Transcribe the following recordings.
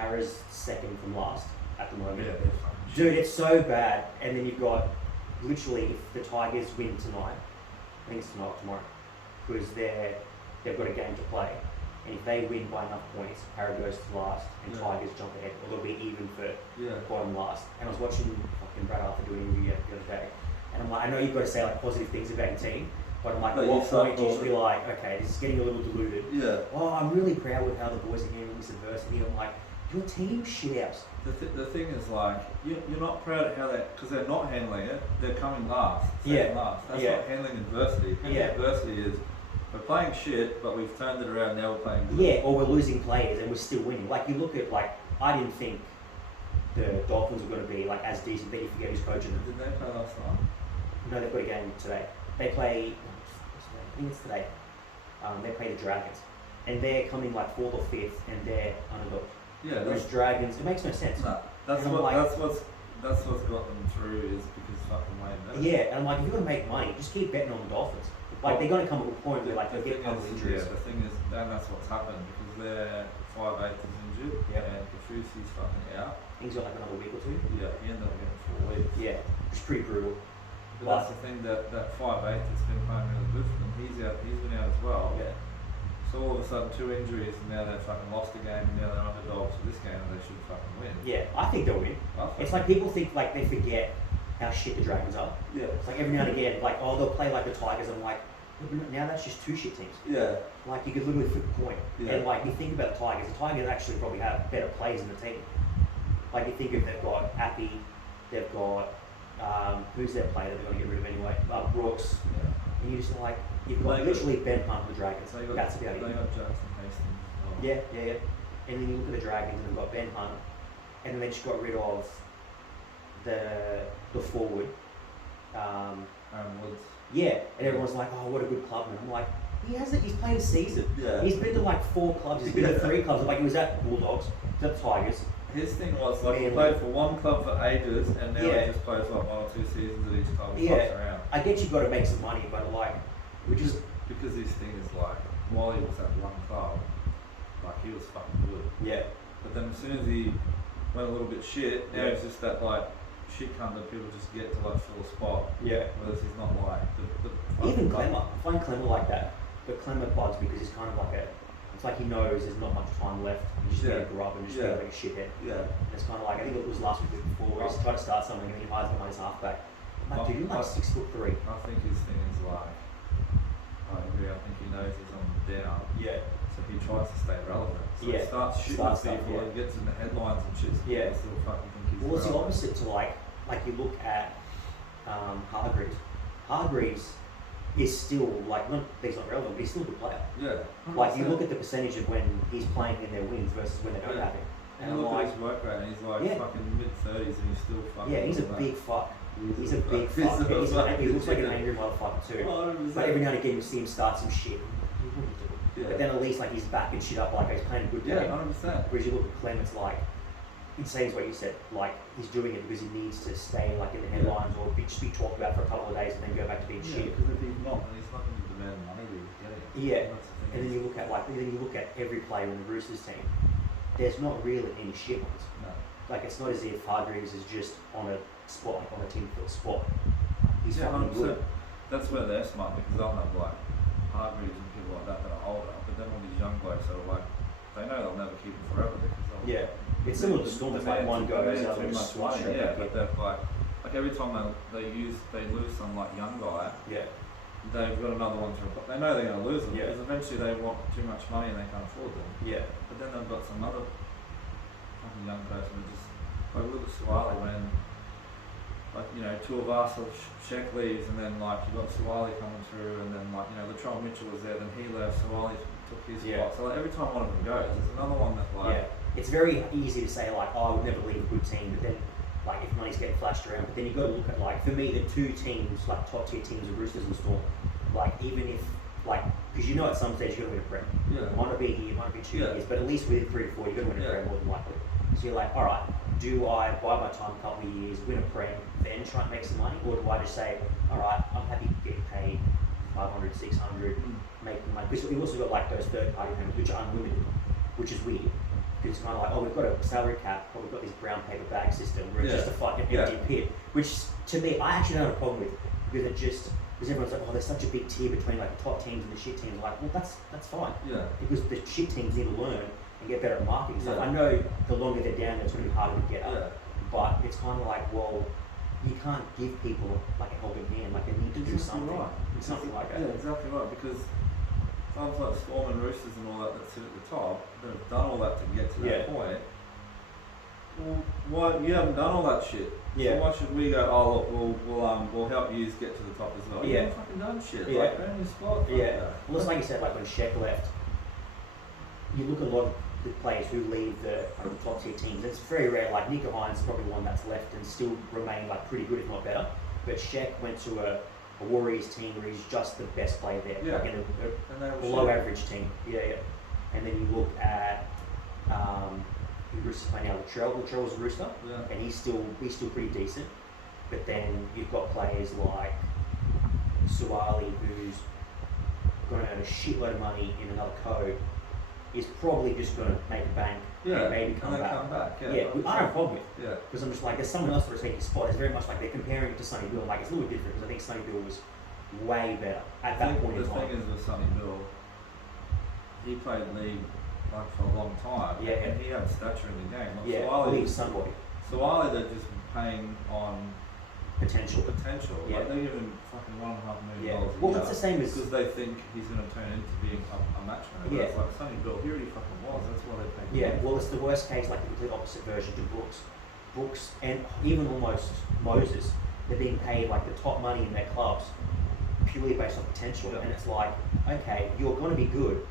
Para's second from last at the moment. Yeah, they're fucking shit. Dude, it's so bad. And then you've got, literally, if the Tigers win tonight, I think it's tonight or tomorrow, because they've got a game to play. And if they win by enough points, Para goes to last, and Tigers jump ahead, or they'll be even for bottom last. And I was watching fucking Brad Arthur do an interview the other day, and I'm like, I know you've got to say like positive things about your team, but I'm like, at what point do you just be like, okay, this is getting a little diluted? Yeah. Oh, I'm really proud with how the boys are handling this adversity. I'm like, your team shit out. The thing is, like, you're not proud of how because they're not handling it, they're coming last. Last. That's not handling adversity. Handling adversity is, we're playing shit, but we've turned it around, now we're playing good. Yeah, or we're losing players and we're still winning. Like, you look at, like, I didn't think the Dolphins were going to be, like, as decent, but you forget who's coaching them. Did they play last night? No, they've got a game today. They play, I think it's today. They play the Dragons. And they're coming, like, 4th or 5th, and they're underdogs. Yeah, those Dragons, it makes no sense. No, that's what's got them through is because fucking Wayne better. Yeah, and I'm like, if you're going to make money, just keep betting on the Dolphins. Like, they're going to come to a point where, like, they'll get a couple injuries. Yeah, the thing is, and that's what's happened, because their 5'8" is injured, and Kafusi's fucking out. He's got, like, another week or two. Yeah, he ended up getting 4 weeks. Yeah, it's pretty brutal. But that's the thing, that 5'8" that's been playing really good for them, he's been out as well. Yeah. So all of a sudden, 2 injuries, and now they've fucking lost a game, and now they're underdogs for this game, and they should fucking win. Yeah, I think they'll win. It's like people think, like, they forget how shit the Dragons are. Yeah. It's like every now and again, like, oh, they'll play like the Tigers, and I'm like, now that's just 2 shit teams. Yeah. Like, you could literally flip a coin. Yeah. And, like, you think about the Tigers actually probably have better players in the team. Like, you think if they've got Appy, they've got, who's their player that they're going to get rid of anyway? Brooks. Yeah. And you're just like, you've got literally Ben Hunt with the Dragons. That's about it. They got Jackson Hastings. Oh. Yeah. And then you look at the Dragons and they've got Ben Hunt, and then they just got rid of the forward. Aaron Woods. Yeah, and everyone's like, oh, what a good clubman. I'm like, he's played a season. Yeah. He's been to like 4 clubs, he's been to 3 clubs. Like, he was at Bulldogs, he was at Tigers. His thing was, like, he played for one club for ages, and now he just plays like 1 or 2 seasons at each club and fucks around. I get you've got to make some money, but like, because his thing is like, while he was at one club, like, he was fucking good. Yeah. But then as soon as he went a little bit shit, now he's just that like shit cunt that people just get to like fill a spot. Yeah. Whereas he's not like even Clemmer. I find Clemmer like that, but Clemmer bugs because he's kind of like it's like he knows there's not much time left. He's just going to grow up and just be like a shithead. Yeah. And it's kind of like, I think it was last week before where he's trying to start something and then he hires behind his halfback. I'm like, dude, you're like 6'3". I think his thing is like, I agree. I think he knows he's on the down. Yeah. So he tries to stay relevant. So he starts shooting people and gets in the headlines and shit. So people still fucking think he's it's the opposite to like you look at Hargreaves. Hargreaves is still like, he's not relevant, but he's still a good player. Yeah. 100%. Like, you look at the percentage of when he's playing in their wins versus when they don't have him. And look at his work rate, and he's like fucking mid-30s and he's still fucking. Yeah, he's a big fuck. He's a big fuck. He looks like an angry motherfucker too. 100%. But every now and again you see him start some shit. But then at least like he's backing shit up, like he's playing a good game. Yeah, 100%. Whereas you look at Clem, it's like, insane is what you said, like he's doing it because he needs to stay like in the headlines or just be talked about for a couple of days and then go back to being shit. Because if he's not, then he's not going to demand money that he's getting. Yeah, and then you look at every player in the Roosters team. There's not really any shit ones. No. Like, it's not as if Hargreaves is just on a spot, like on a team field spot. He's fucking 100%. good. That's where they're smart, because they'll have like Hargreaves and people like that are older, but then all these young blokes are like, they know they'll never keep him forever because they'll it's similar to Storm. It's like one goes, the other too just much money. straight Yeah, but they're like every time they lose some like young guy. Yeah. They've got another one to replace. They know they're going to lose them because eventually they want too much money and they can't afford them. Yeah. But then they've got some other fucking young person who just, like, look at Suwali when, like, you know, two of us, Sheck leaves, and then like you got Suwali coming through, and then like, you know, Latrell Mitchell was there, then he left, Suwali took his spot. So like every time one of them goes, there's another one that like. It's very easy to say like, oh, I would never leave a good team, but then like if money's getting flashed around, but then you've got to look at like, for me, the 2 teams, like top tier teams of Roosters and Storm, like even if, like, because you know at some stage you're going to win a prem. It might not be a year, it might not be 2 years, but at least within 3 to 4 you're going to win a prem more than likely. So you're like, alright, do I buy my time a couple of years, win a prem, then try and make some money, or do I just say, alright, I'm happy getting paid 500, 600, making money, because we've also got like those third party payments which are unlimited, which is weird. Because it's kind of like, oh, we've got a salary cap, or we've got this brown paper bag system, where it's just a fucking empty pit. Which, to me, I actually don't have a problem with, because everyone's like, oh, there's such a big tier between like the top teams and the shit teams. I'm like, well, that's fine. Yeah. Because the shit teams need to learn and get better at marketing stuff. I know the longer they're down there, it's going to be harder to get up. Yeah. But it's kind of like, well, you can't give people like a helping hand. Like, they need to do something. Right. Something like that. Yeah, exactly right. Because clubs like Storm and Roosters and all that sit at the top, that have done all that to get to that point. Well, why you haven't done all that shit? Yeah. So why should we go? Oh, look, we'll help you get to the top as well. You haven't fucking done shit. Yeah. Like, earn your spot. Well, it's like you said, like when Sheck left, you look at a lot of the players who leave the top tier teams. It's very rare. Like Nico Hines is probably one that's left and still remain like pretty good, if not better. But Sheck went to a Warriors team where he's just the best player there, like in a below average team. And then you look at who Roosters play now, Latrell's a Rooster, and he's still pretty decent. But then you've got players like Suwali, who's going to earn a shitload of money in another code, is probably just going to make a bank and maybe come back. I don't have a problem with it. Because I'm just like, there's someone else that was taking his spot. It's very much like they're comparing it to Sonny Bill. Like, it's a little different because I think Sonny Bill was way better at that point in time. The thing is with Sonny Bill, he played league like for a long time, and he had stature in the game. Like Suwali, they're just paying on potential. Like they're giving fucking $1.5 million. Well, that's the same as because they think he's going to turn into being a match winner. It's like Sonny Bill, he already fucking was. That's why they pay. Well, it's the worst case, like the complete opposite version to Brooks, and even almost Moses. They're being paid like the top money in their clubs purely based on potential, and it's like, okay, you're going to be good.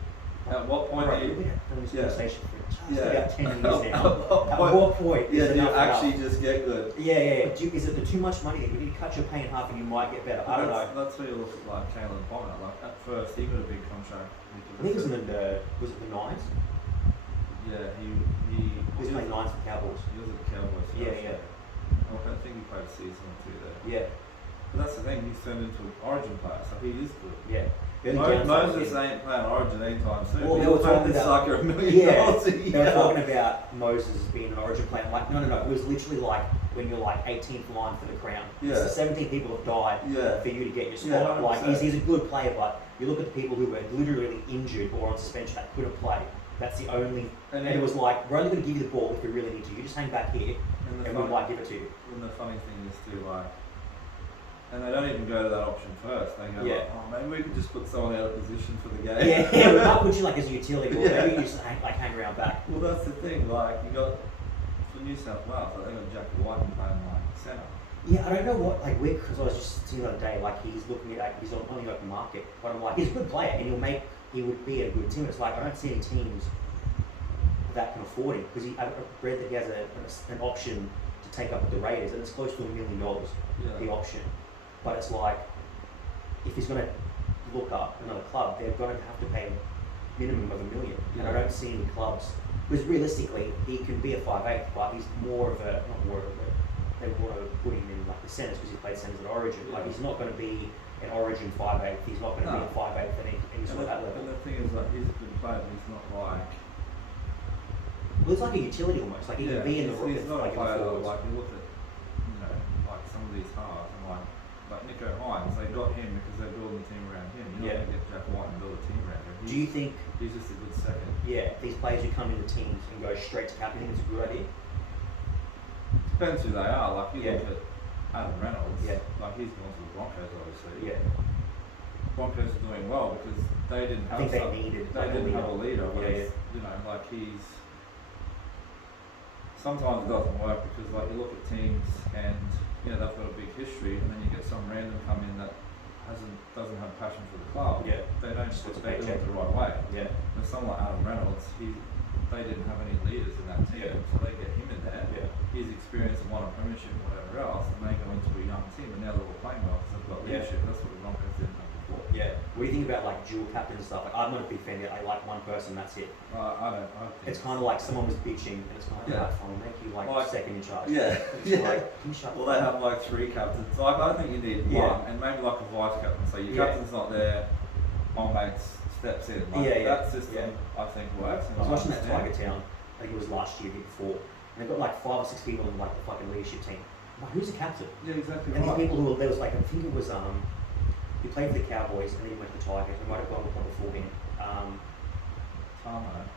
At what point do you? We've been having this conversation for just about 10 years now. At what point? Do you actually just get good? Is it the too much money that you need to cut your pay in half and you might get better? I don't know. That's where you look at like Kalen Ponga. Like at first he got a big contract. I think it was in was it the Nines? Yeah, he was playing Nines for Cowboys. He was at the Cowboys. I think he played a season or two there. But that's the thing, he's turned into an Origin player, so he is good. Moses ain't playing Origin anytime soon. Well, they were talking about $1 million a year. They were talking about Moses being an Origin player. I'm like, no. It was literally like when you're like 18th line for the crown. It's the 17 people have died for you to get your spot. Like he's a good player, but you look at the people who were literally injured or on suspension that couldn't play. That's the only. And it was like, we're only going to give you the ball if we really need to. You just hang back here, and we might give it to you. And the funny thing is too, like. And they don't even go to that option first. They go, like, oh, maybe we could just put someone out of position for the game. We might put you like as a utility, or maybe you just hang around back. Well, that's the thing. Like you got for New South Wales, like, they got Jack White playing like centre. I don't know what because I was just seeing the other day, like he's looking at he's on the open market, but I'm like, he's a good player and he would be a good team. It's like I don't see any teams that can afford him because I read that he has an option to take up with the Raiders, and it's close to $1 million. The option. But it's like, if he's going to look up another club, they're going to have to pay a minimum of $1 million. And I don't see any clubs, because realistically, he can be a 5'8", but he's more of a, not more of a, they want to put him in like the centres because he played centres at Origin. Like he's not going to be an Origin 5'8", he's not going to be a 5'8" at any sort of that level. And the thing is, like, he's a good player, but he's not like... Well, it's like a utility almost, like he can be in the He's not a player, like you look at, like some of these halves, and like Nico Hines, they got him because they're building a team around him. You're not going to get Jack White and build a team around him. Do you think he's just a good second? These players who come into teams and go straight to captain, you think it's a good idea? Depends who they are. Like you look at Adam Reynolds, like he's gone to the Broncos obviously. Broncos are doing well because they didn't have they didn't have a leader. Whereas, like he's sometimes it doesn't work because like you look at teams and they've got a big history, and then you get some random come in that doesn't have passion for the club. They don't they do it the right way. And someone like Adam Reynolds, they didn't have any leaders in that team, so they get him in there. His experience and won a premiership and whatever else, and they go into a young team, and now they're all playing well because they've got leadership. That's what the Broncos didn't have before. What do you think about like dual captain and stuff? Like, I'm not a big fan of it. I like one person, that's it. I don't think it's kind of like someone was bitching, and it's kind of like, I'll make you like second in charge. Like, can you shut well, they have like 3 captains. Like, I think you need one, and maybe like a vice captain. So your captain's not there, my mate steps in. Like, that system, I think, works. I was watching that Tiger Town I think it was last year, the year before, and they've got like 5 or 6 people in like the fucking leadership team. I'm like, who's the captain? Yeah, exactly. And these people who were, there was like, I think it was he played for the Cowboys and then he went to the Tigers. He might have gone one before him.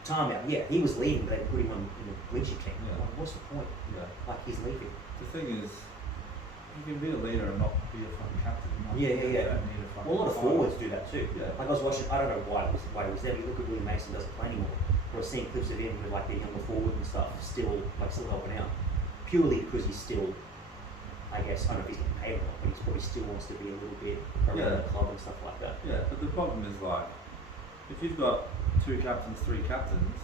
Tarmo. Yeah, he was leaving, but they put him in the leadership team. Yeah. Like, what's the point? Yeah. Like, he's leaving. The thing is, you can be a leader and not be a fucking captain. Yeah. You don't need a fucking Well, a lot of forwards do that too. Yeah. Like I was watching, I don't know why it was there, but you look at Willie Mason doesn't play anymore. Or I've seen clips of him with like the younger forward and stuff, still helping out. Purely because he's still, I guess, I don't know if he's getting paid or not, but he probably still wants to be a little bit around the club and stuff like that. Yeah, but the problem is like, if you've got 2 captains, 3 captains,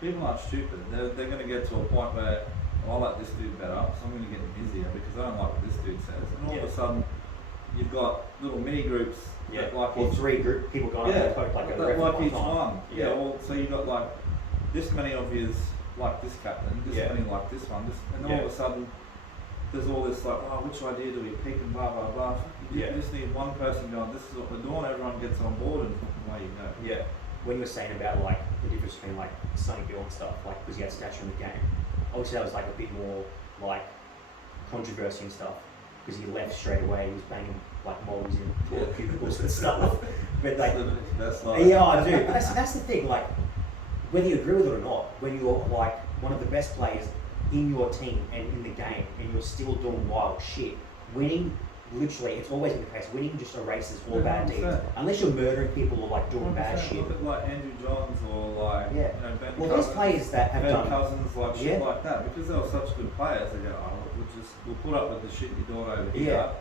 people aren't stupid. They're going to get to a point where, I like this dude better, so I'm going to get him busier because I don't like what this dude says. And all of a sudden, you've got little mini groups that like or 3 group people going like each one. Yeah, well, so you've got like this many of you like this captain, this many like this one, and all of a sudden, there's all this like, oh, which idea do we pick and blah blah blah. You just need one person going, this is what we're doing, everyone gets on board and away you go. Yeah. When you were saying about like the difference between like Sonny Bill and stuff, like because he had stature in the game, obviously that was like a bit more like controversy and stuff because he left straight away. He was banging like mollies in cubicles and stuff. But like, that's like, yeah, I do. But that's the thing. Like, whether you agree with it or not, when you're like one of the best players in your team and in the game, and you're still doing wild shit, winning. Literally, it's always been the case. Winning just erases all bad deeds. Unless you're murdering people or like doing bad shit. Look at like Andrew Johns or like you know, Ben well, there's players that have done Cousins, like shit like that, because they were such good players. They go, oh, we'll put up with the shit you're doing over here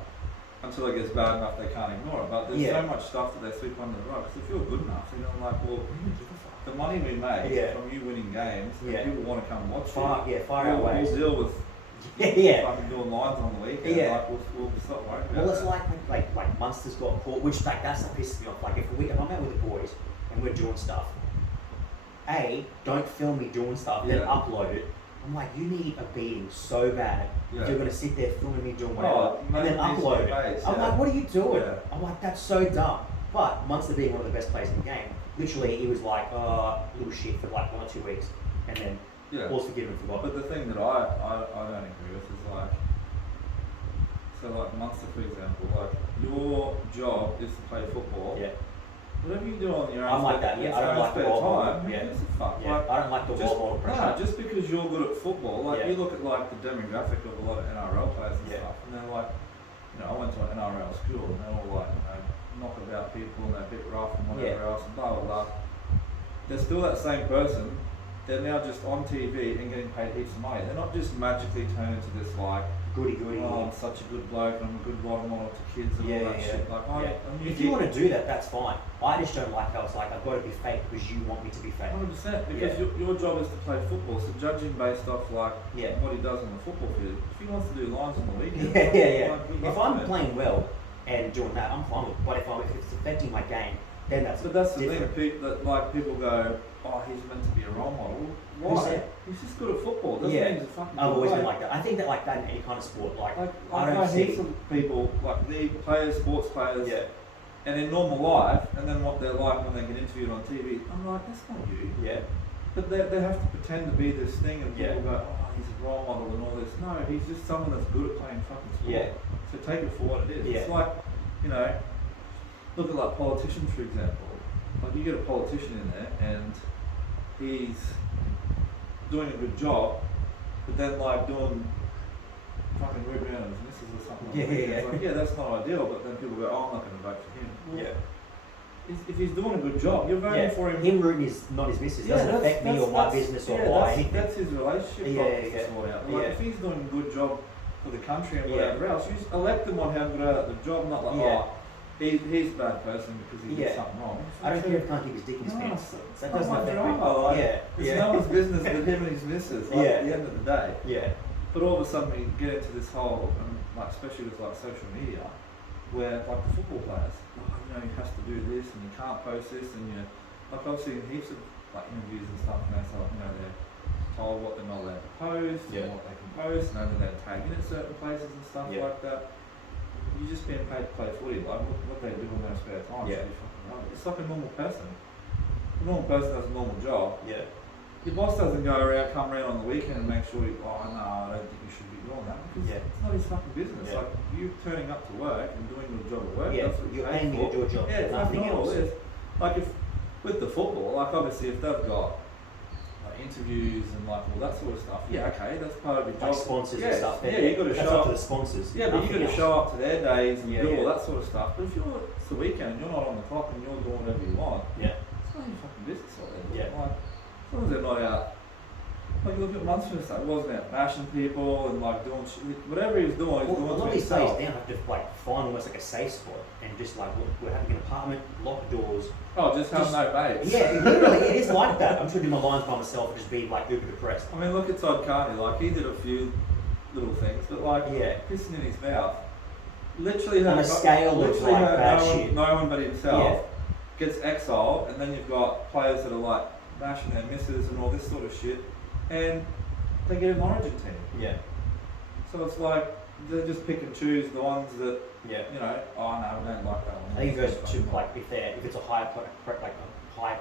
until it gets bad enough they can't ignore it. But there's so much stuff that they sweep under the rug. Because if you're good enough, you know, like, well, the money we make from you winning games, people want to come and watch it. Far away. We'll deal with. Fucking doing lines on the weekend. Like, we'll stop worrying about Well, it's like Munster's got caught, which like that's what pisses me off. Like if I'm out with the boys and we're doing stuff, don't film me doing stuff, then upload it. I'm like, you need a beating so bad. You're gonna sit there filming me doing whatever, and then upload it. I'm like, what are you doing? I'm like, that's so dumb. But Munster being one of the best players in the game, literally, he was like, little shit for like 1 or 2 weeks, and then. All's forgiven and forgotten. But the thing that I don't agree with is like, so like Munster for example, like your job is to play football. Whatever you do on your own. I'm like that. I don't like the wall time. Like, I don't like the wall pressure. No, just because you're good at football, like you look at like the demographic of a lot of NRL players and stuff, and they're like, you know, I went to an NRL school and they're all like, you know, knock about people and they're a bit rough and whatever else and blah blah blah. They're still that same person. They're now just on TV and getting paid heaps of money. They're not just magically turned into this like, goody. Oh, I'm such a good bloke and I'm a good role model to kids and all that shit. Like, if you want to do that, that's fine. I just don't like how it's like, I've got to be fake because you want me to be fake. 100%, because your job is to play football, so judging based off like what he does on the football field, if he wants to do lines on the weekend, if I'm playing well and doing that, I'm fine with it. But if it's affecting my game, then that's But that's different. The thing, that like people go, oh, he's meant to be a role model. Why? He's just good at football. Doesn't mean he's a fucking I've always been like that. I think that like that in any kind of sport, like I know don't see heaps of people, like the players, sports players, and in normal life, and then what they're like when they get interviewed on TV, I'm like, that's not you. But they have to pretend to be this thing, and people go, oh, he's a role model and all this. No, he's just someone that's good at playing fucking sport. So take it for what it is. It's like, you know, look at like politicians, for example. Like you get a politician in there and he's doing a good job, but then like doing fucking root around his missus or something. Like, that's not ideal, but then people go, oh, I'm not going to vote for him. Well, if he's doing a good job, you're voting for him. Him rooting is not his missus. Doesn't affect me or my business or why anything. That's his relationship problems to sort out. Like if he's doing a good job for the country and whatever else, you just elect him on how good at the job, not like, he's a bad person because he did something wrong. I don't care if he can't keep his dick in his pants. That doesn't affect me. It's no one's business but him and his missus, at the end of the day. But all of a sudden we get into this whole, like especially with like social media, where like the football players, you know, he has to do this and you can't post this, and you know, like I've seen heaps of like interviews and stuff, and it's like, you know, they're told what they're not allowed to post and what they can post, and then they're tagged in at certain places and stuff like that. You're just being paid to play footy, like what they do in their spare time. It's like a normal person. A normal person has a normal job. your boss doesn't come around on the weekend and make sure I don't think you should be doing that, because it's not his fucking business. Yeah. Like, you turning up to work and doing your job at work, Yeah, that's what you're paying me to do a job, nothing else. Like, if with the football, like, obviously if they've got like interviews and like all that sort of stuff, okay, that's part of your job. Like sponsors and stuff. You got to show up up to the sponsors. Yeah, but you got to show up to their days and do all yeah. that sort of stuff. But if it's the weekend and you're not on the clock and you're doing whatever you want, it's not your fucking business out there. Like, as long as they're not out. Like, look at Munster and stuff. He wasn't out bashing people and like doing shit. Whatever he was doing, he was doing a lot to of these days himself. now have to like find almost like a safe spot and just like, look, we're having an apartment, lock the doors. Oh, just have no mates. Yeah, literally, it is like that. I'm trying to do my lines by myself and just be like uber depressed. I mean, look at Todd Carney. Like, he did a few little things, but like, pissing in his mouth. Literally, on a scale of like bad shit. No one but himself gets exiled, and then you've got players that are like bashing their misses and all this sort of shit, and they get an Origin team. Yeah. So it's like they just pick and choose the ones that you know. Oh no, we don't like that one. I think it goes to like if it's a high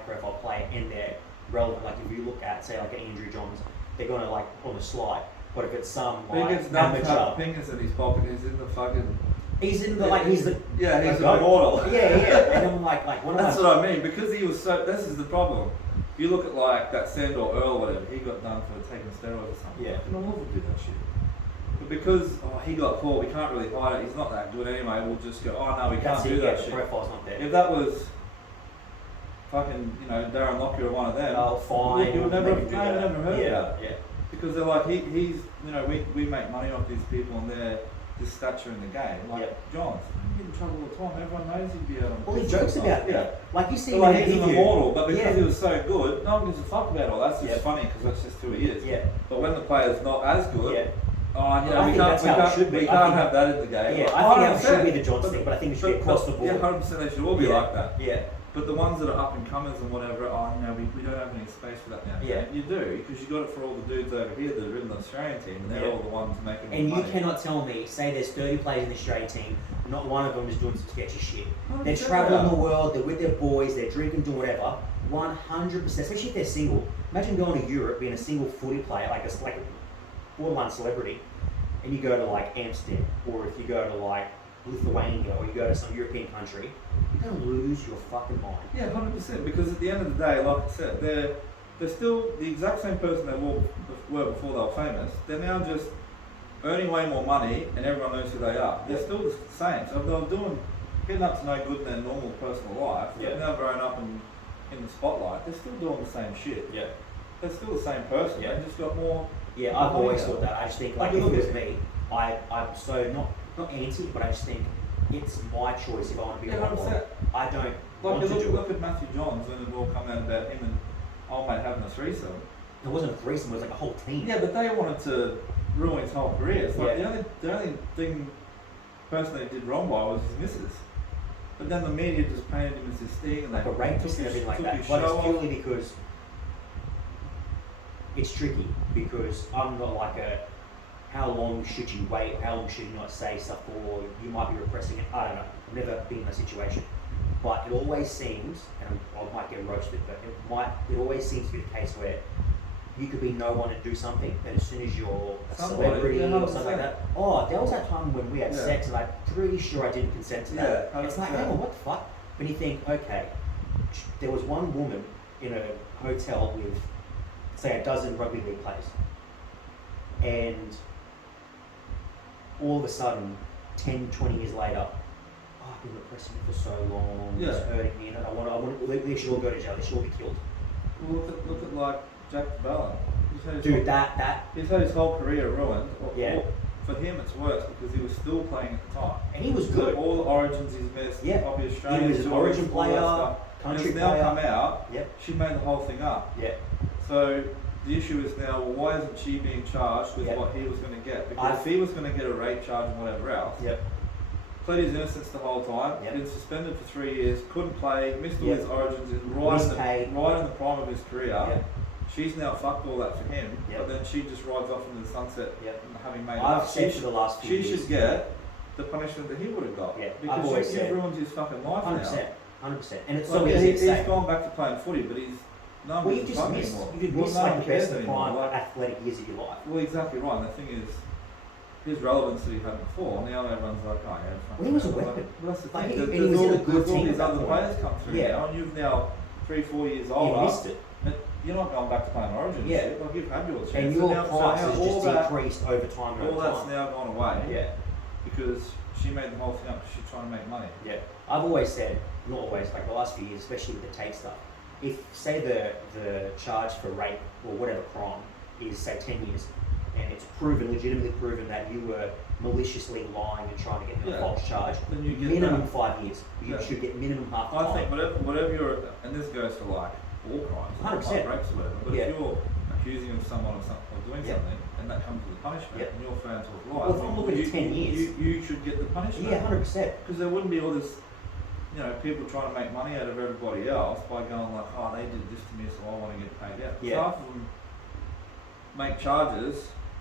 profile player and they're relevant. Like if you look at say like Andrew Johns, they're gonna like on a slide. But if it's some like amateur, fingers in his pocket, he's in the fucking. He's in the like he's the he's immortal. And I'm like one of that's what I mean, because he was so. This is the problem. You look at like that Sandor Earl, whatever, he got done for taking steroids or something. Yeah. And all of them did that shit. But because he got caught, we can't really hide it. He's not that good anyway. We'll just go, oh no, we can't do that shit. Profile's not there. If that was fucking, Darren Lockyer or one of them, fine. You would never heard about it. Yeah. Because they're like, he's, we make money off these people and they're this stature in the game. Like, Johns, he'd get in trouble all the time. Everyone knows he'd be out on. Well, he jokes about it. Yeah. Like you see, so like he's an immortal, but because he was so good, no one gives a fuck about all. That's just funny because that's just who he is. Yeah. But when the player's not as good, we can't have that in the game. Yeah, I think that should be the Johns thing, but I think it should be across the board. Yeah, 100%. They should all be like that. Yeah. But the ones that are up and comers and whatever, we don't have any space for that now. Yeah. You do, because you got it for all the dudes over here that are in the Australian team, and they're all the ones making and money. You cannot tell me, say there's 30 players in the Australian team, not one of them is doing some sketchy shit. They're travelling the world, they're with their boys, they're drinking, doing whatever. 100%, especially if they're single. Imagine going to Europe, being a single footy player, like a borderline celebrity, and you go to like Amsterdam, or if you go to like Lithuania, or you go to some European country, you're going to lose your fucking mind. Yeah, 100%, because at the end of the day, like I said, they're still the exact same person they were before they were famous. They're now just earning way more money and everyone knows who they are. They're still the same. So if they're getting up to no good in their normal personal life, they've now grown up in the spotlight, they're still doing the same shit. Yeah. They're still the same person, they just got more. Yeah, I've always thought that. I just think, like, if it was me, I'm so not anti, but I just think it's my choice if I want to be a model. I don't want to do it. Look at Matthew Johns when it all come out about him and old mate having a threesome. It wasn't a threesome, it was like a whole team. Yeah, but they wanted to ruin his whole career. It's like the only person they did wrong by was his missus. But then the media just painted him as this thing, and like a rapist and everything like that. But it's purely because it's tricky, because I'm not like how long should you wait, how long should you not say stuff, or you might be repressing it. I don't know. I've never been in that situation. But it always seems, and I might get roasted, but it always seems to be the case where you could be no one and do something, then as soon as you're a celebrity or something like that, there was that time when we had sex and I'm pretty sure I didn't consent to that. It's like, hang on, what the fuck? But you think, okay, there was one woman in a hotel with, say, a dozen rugby league players, and all of a sudden, 10, 20 years later, I've been repressing it for so long, it's hurting me, and they should all go to jail, they should all be killed. Well, look at like Jack Ballon. Dude, he's had his whole career ruined. For him, it's worse because he was still playing at the time. And he was good. All the origins he's missed. Yeah. Probably Australian. He was an origin player, country player. Now come out. She made the whole thing up. So the issue is now, well, why isn't she being charged with what he was going to get? Because if he was going to get a rape charge and whatever else, played his innocence the whole time, been suspended for 3 years, couldn't play, missed all his origins, right in the prime of his career. She's now fucked all that for him, but then she just rides off into the sunset, having made I've said for the last few years, she should get the punishment that he would have got. Because you've ruined his fucking life 100%, now. 100%. And it's like, so easy to say. He's gone back to playing footy, but he's no Well, one gives a fuck anymore. you Well, miss no like one the cares best anymore. prime Like, athletic years of your life. well, exactly right. And the thing is, his relevance that he had before, now everyone's like, oh yeah, Well, he was a like, weapon. well, that's the Like, thing. and he was in a good all team these at that other point. players come through Yeah. now, and you've now 3-4 years You older. missed it. And you're not going back to playing Origin Yeah. shit. Like, you've had your chance. And your now, price has all just that, decreased over time and all over that's time. now gone away. Yeah. Because she made the whole thing up because she's trying to make money. Yeah. I've always said, not always, like the last few years, especially with the Tate stuff, if, say, the charge for rape or whatever crime is, say, 10 years, and it's proven, legitimately proven that you were maliciously lying and trying to get a false charge, Then you get minimum that. 5 years. You should get minimum half the I time. think whatever you're, and this goes for like all crimes, 100%. like rapes or whatever, but Yeah. if you're accusing of someone of doing Yeah. something, and that comes with a punishment, Yeah. and you're found to have lied, Well, if I'm looking at 10 years. you should get the punishment. Yeah, 100%. Because there wouldn't be all this, people trying to make money out of everybody else by going like, oh, they did this to me, so I want to get paid out. Yeah. Half of them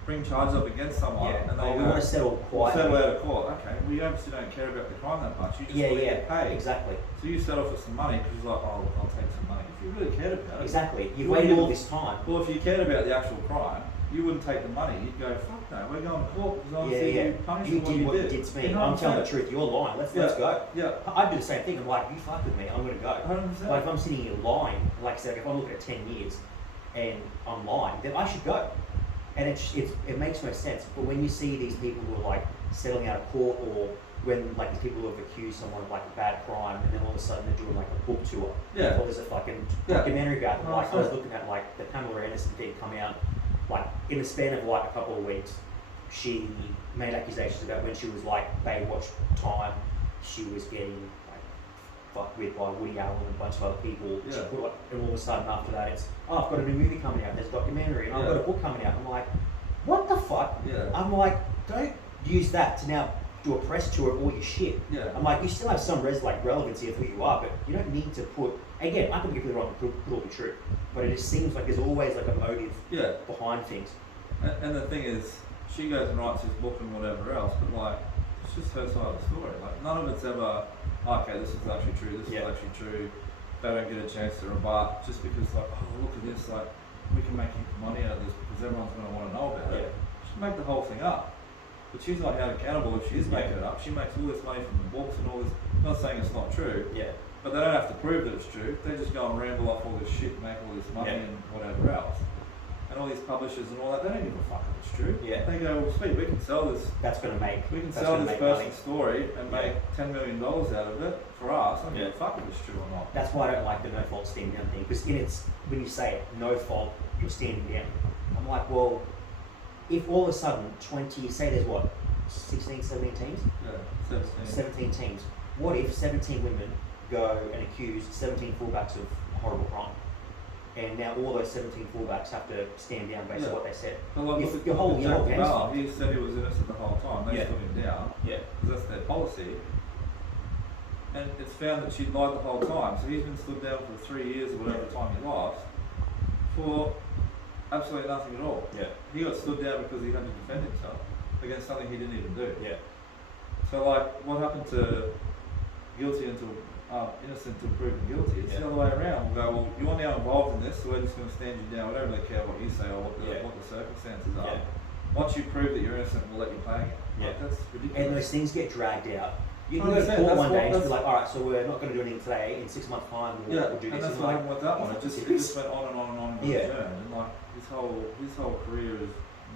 bring charges up against someone, Yeah. and they we go, want to settle we'll quietly. settle out of court. Okay, well, you obviously don't care about the crime that much. You just want to get paid. Exactly. So you settle for some money because you're like, oh, look, I'll take some money. If you really cared about it. Exactly. You've Well, waited all this time. Well, if you cared about the actual crime, you wouldn't take the money. You'd go, fuck no, we're going to court because I want to see you punished You for did what you did. did to me. You know I'm what telling the saying? truth. You're lying. Let's go. Yeah. I'd do the same thing. I'm like, you fucked with me. I'm gonna go. 100%. Like if I'm sitting here lying, like I said, if I'm looking at 10 years and I'm lying, then I should go. And it makes no sense. But when you see these people who are like settling out of court, or when like these people who have accused someone of like a bad crime, and then all of a sudden they're doing like a book tour, Yeah. or there's a fucking Yeah. documentary about them. Like I was 100%. looking at like the Pamela Anderson thing come out, like in the span of like a couple of weeks, she made accusations about when she was like Baywatch time, she was getting like fucked with by Woody Allen and a bunch of other people. She Yeah. put like, and all of a sudden after that it's, oh, I've got a new movie coming out, there's a documentary, and I've got a book coming out. I'm like, what the fuck? Yeah. I'm like, don't use that to now do a press tour of all your shit. Yeah. I'm like, you still have some relevancy of who you are, but you don't need to put, again, I could be completely wrong, it could all be true, but it just seems like there's always like a motive Yeah. behind things. And the thing is, she goes and writes this book and whatever else, but like, it's just her side of the story. Like, none of it's ever, okay, this is actually true, this is actually true. They don't get a chance to rebut just because, like, oh, look at this, like, we can make money out of this because everyone's going to want to know about it. She'll make the whole thing up. But she's not held accountable if she is making it up. She makes all this money from the books and all this. I'm not saying it's not true. Yeah. But they don't have to prove that it's true. They just go and ramble off all this shit and make all this money and whatever else. And all these publishers and all that, they don't give a fuck if it's true. Yeah. They go, well, sweet, we can sell this. That's going to make. We can that's sell gonna this make money. person's story and make $10 million out of it for us. I don't give a Yeah. fuck if it's true or not. That's why I don't like the no fault stand down thing, because when you say it, no fault, you're standing down. I'm like, well, if all of a sudden 20, say there's what, 16, 17 teams? Yeah, 17 teams. What if 17 women go and accuse 17 fullbacks of a horrible crime? And now all those 17 fullbacks have to stand down based on what they said. But like, If look your whole at Jack game's Bauer, fucked. he said he was innocent the whole time. They Yeah. stood him down Yeah. because that's their policy. And it's found that she lied the whole time. So he's been stood down for 3 years or whatever time he lost for absolutely nothing at all. Yeah. He got stood down because he had to defend himself against something he didn't even do. Yeah. So like, what happened to guilty until innocent until proven guilty? It's the other way around. We'll go, well, you're now involved in this, so we're just going to stand you down. We don't really care what you say or what the circumstances are. Yeah. Once you prove that you're innocent, we'll let you play again. Yeah. Like, that's ridiculous. And those things get dragged out. You can Oh, go to that's court it. one That's day and what- be like, all right, so we're not going to do anything today. In 6 months' time, we'll do and this. that's And what like, happened with that one. It just went on and on and on with Yeah. turn. And like his whole career is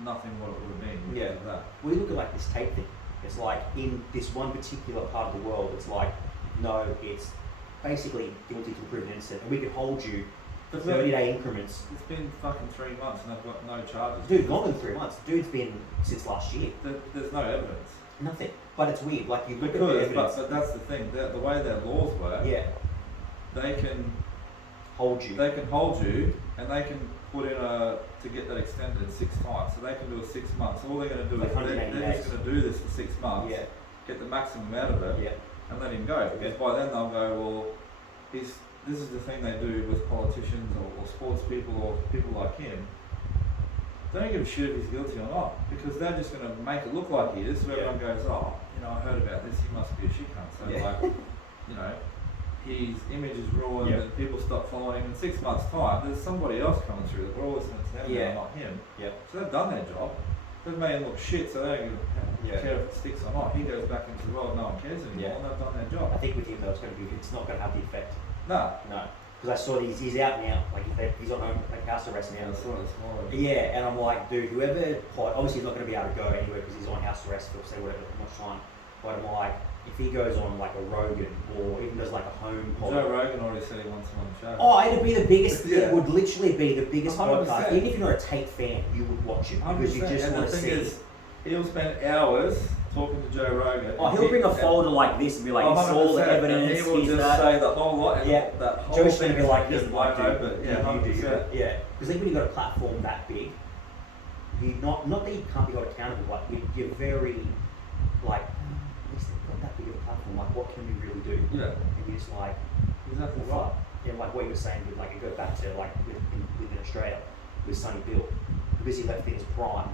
nothing what it would have been because of that. we look at like this tape thing. It's like in this one particular part of the world, it's like, no, it's basically guilty till proven innocent, and we could hold you for 30-day increments. It's been fucking 3 months and they've got no charges. Dude, longer than 3 months. Dude's been since last year. There's no evidence. Nothing. But it's weird. Like you look at the Because, evidence. but that's the thing. The way their laws work, Yeah. they can Hold you. They can hold you, and they can put in to get that extended 6 times. So they can do a 6 months. All they're going to do Like is 180 they're just days. going to do this for 6 months, Yeah. get the maximum out of it, Yeah. and let him go. Because by then they'll go, well, this is the thing they do with politicians or sports people or people like him. They don't give a shit if he's guilty or not, because they're just going to make it look like he is, so everyone goes, oh, I heard about this, he must be a shit cunt. So like, his image is ruined and people stop following him. In 6 months' time, there's somebody else coming through that we're always going to them now, not him. So they've done their job. They've made him look shit, so they don't care if it sticks or not. He goes back into the world, no one cares anymore, and they've done their job. I think with him though, it's not going to have the effect. No. Because I saw he's out now, like he's on house arrest now. I saw it this morning. Yeah, and I'm like, dude, whoever, obviously he's not going to be able to go anywhere because he's on house arrest for say whatever much time. But I'm like, if he goes on like a Rogan or even does like a home pod. Joe Rogan already said he wants him on the show. Oh, it'd be the biggest. It would literally be the biggest 100%. podcast. Even if you're not a Tate fan, you would watch it because you just want to see. He'll spend hours talking to Joe Rogan. Oh, he'll bring a folder like this and be like, "This is all the evidence." And he will just say the whole lot. And that whole Joe's going to be like, "This blown open." Yeah, because even when you've got a platform that big, you not that you can't be held accountable, but you're very like, "We've got that big of a platform. Like, what can we really do?" Yeah. And you're just like, exactly right. Yeah, like what you were saying with like it goes back to like within Australia with Sonny Bill because he left in his prime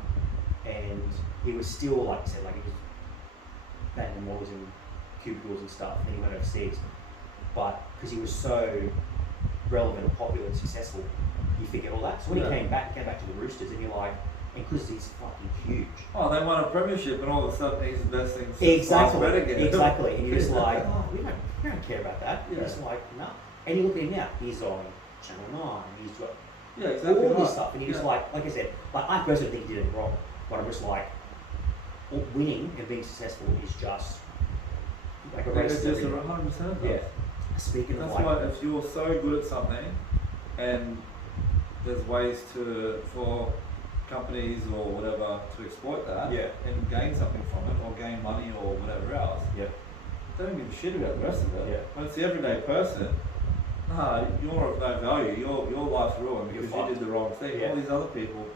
and he was still like I said like he was banging walls and cubicles and stuff and he went overseas, but because he was so relevant and popular and successful, you forget all that. So when he came back to the Roosters and you're like, and because he's fucking huge. Oh, they won a premiership and all of a sudden he's the best thing since Exactly. And you're just like, oh, we don't care about that. You're just like, no. And you look at him now, he's on Channel 9, he's got all this stuff, and you're just like I said, like I personally think he did it wrong, but I'm just like, winning and being successful is just like a race. It's just 100%. Yeah. Speaking of like, why if you're so good at something, and there's ways for companies or whatever to exploit that and gain something from it or gain money or whatever else. They don't give a shit about the rest of it. When it's the everyday person, you're of no value. Your life's ruined because you did the wrong thing. All these other people,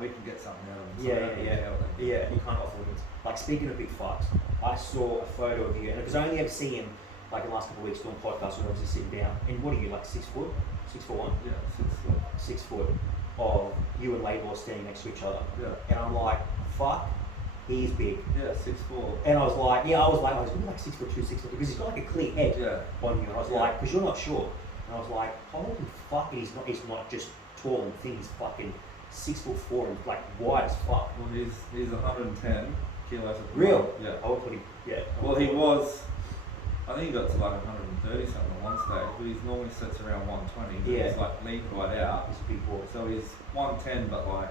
we can get something out of them. You can't offer it. Like speaking of big fucks, I saw a photo of you, and because I only ever see him like in the last couple of weeks doing podcasts when I was sitting down. And what are you like 6 foot? 6'1"? Yeah, 6 foot. 6 foot of you and Laidlaw standing next to each other. Yeah. And I'm like, fuck, he's big. Yeah, 6'4". And I was like, maybe like 6'2", 6 foot, because he's got like a clear head on you. And I was like, because you're not short. And I was like, holy fuck, he's not just tall and thin, he's fucking 6'4" and like wide as fuck. Well, he's 110 kilos. Real? Yeah. I would put him, Well, he was, I think he got to like 130 something at one stage, but he's normally sits around 120. He's like lean right out. He's a big boy. So he's 110, but like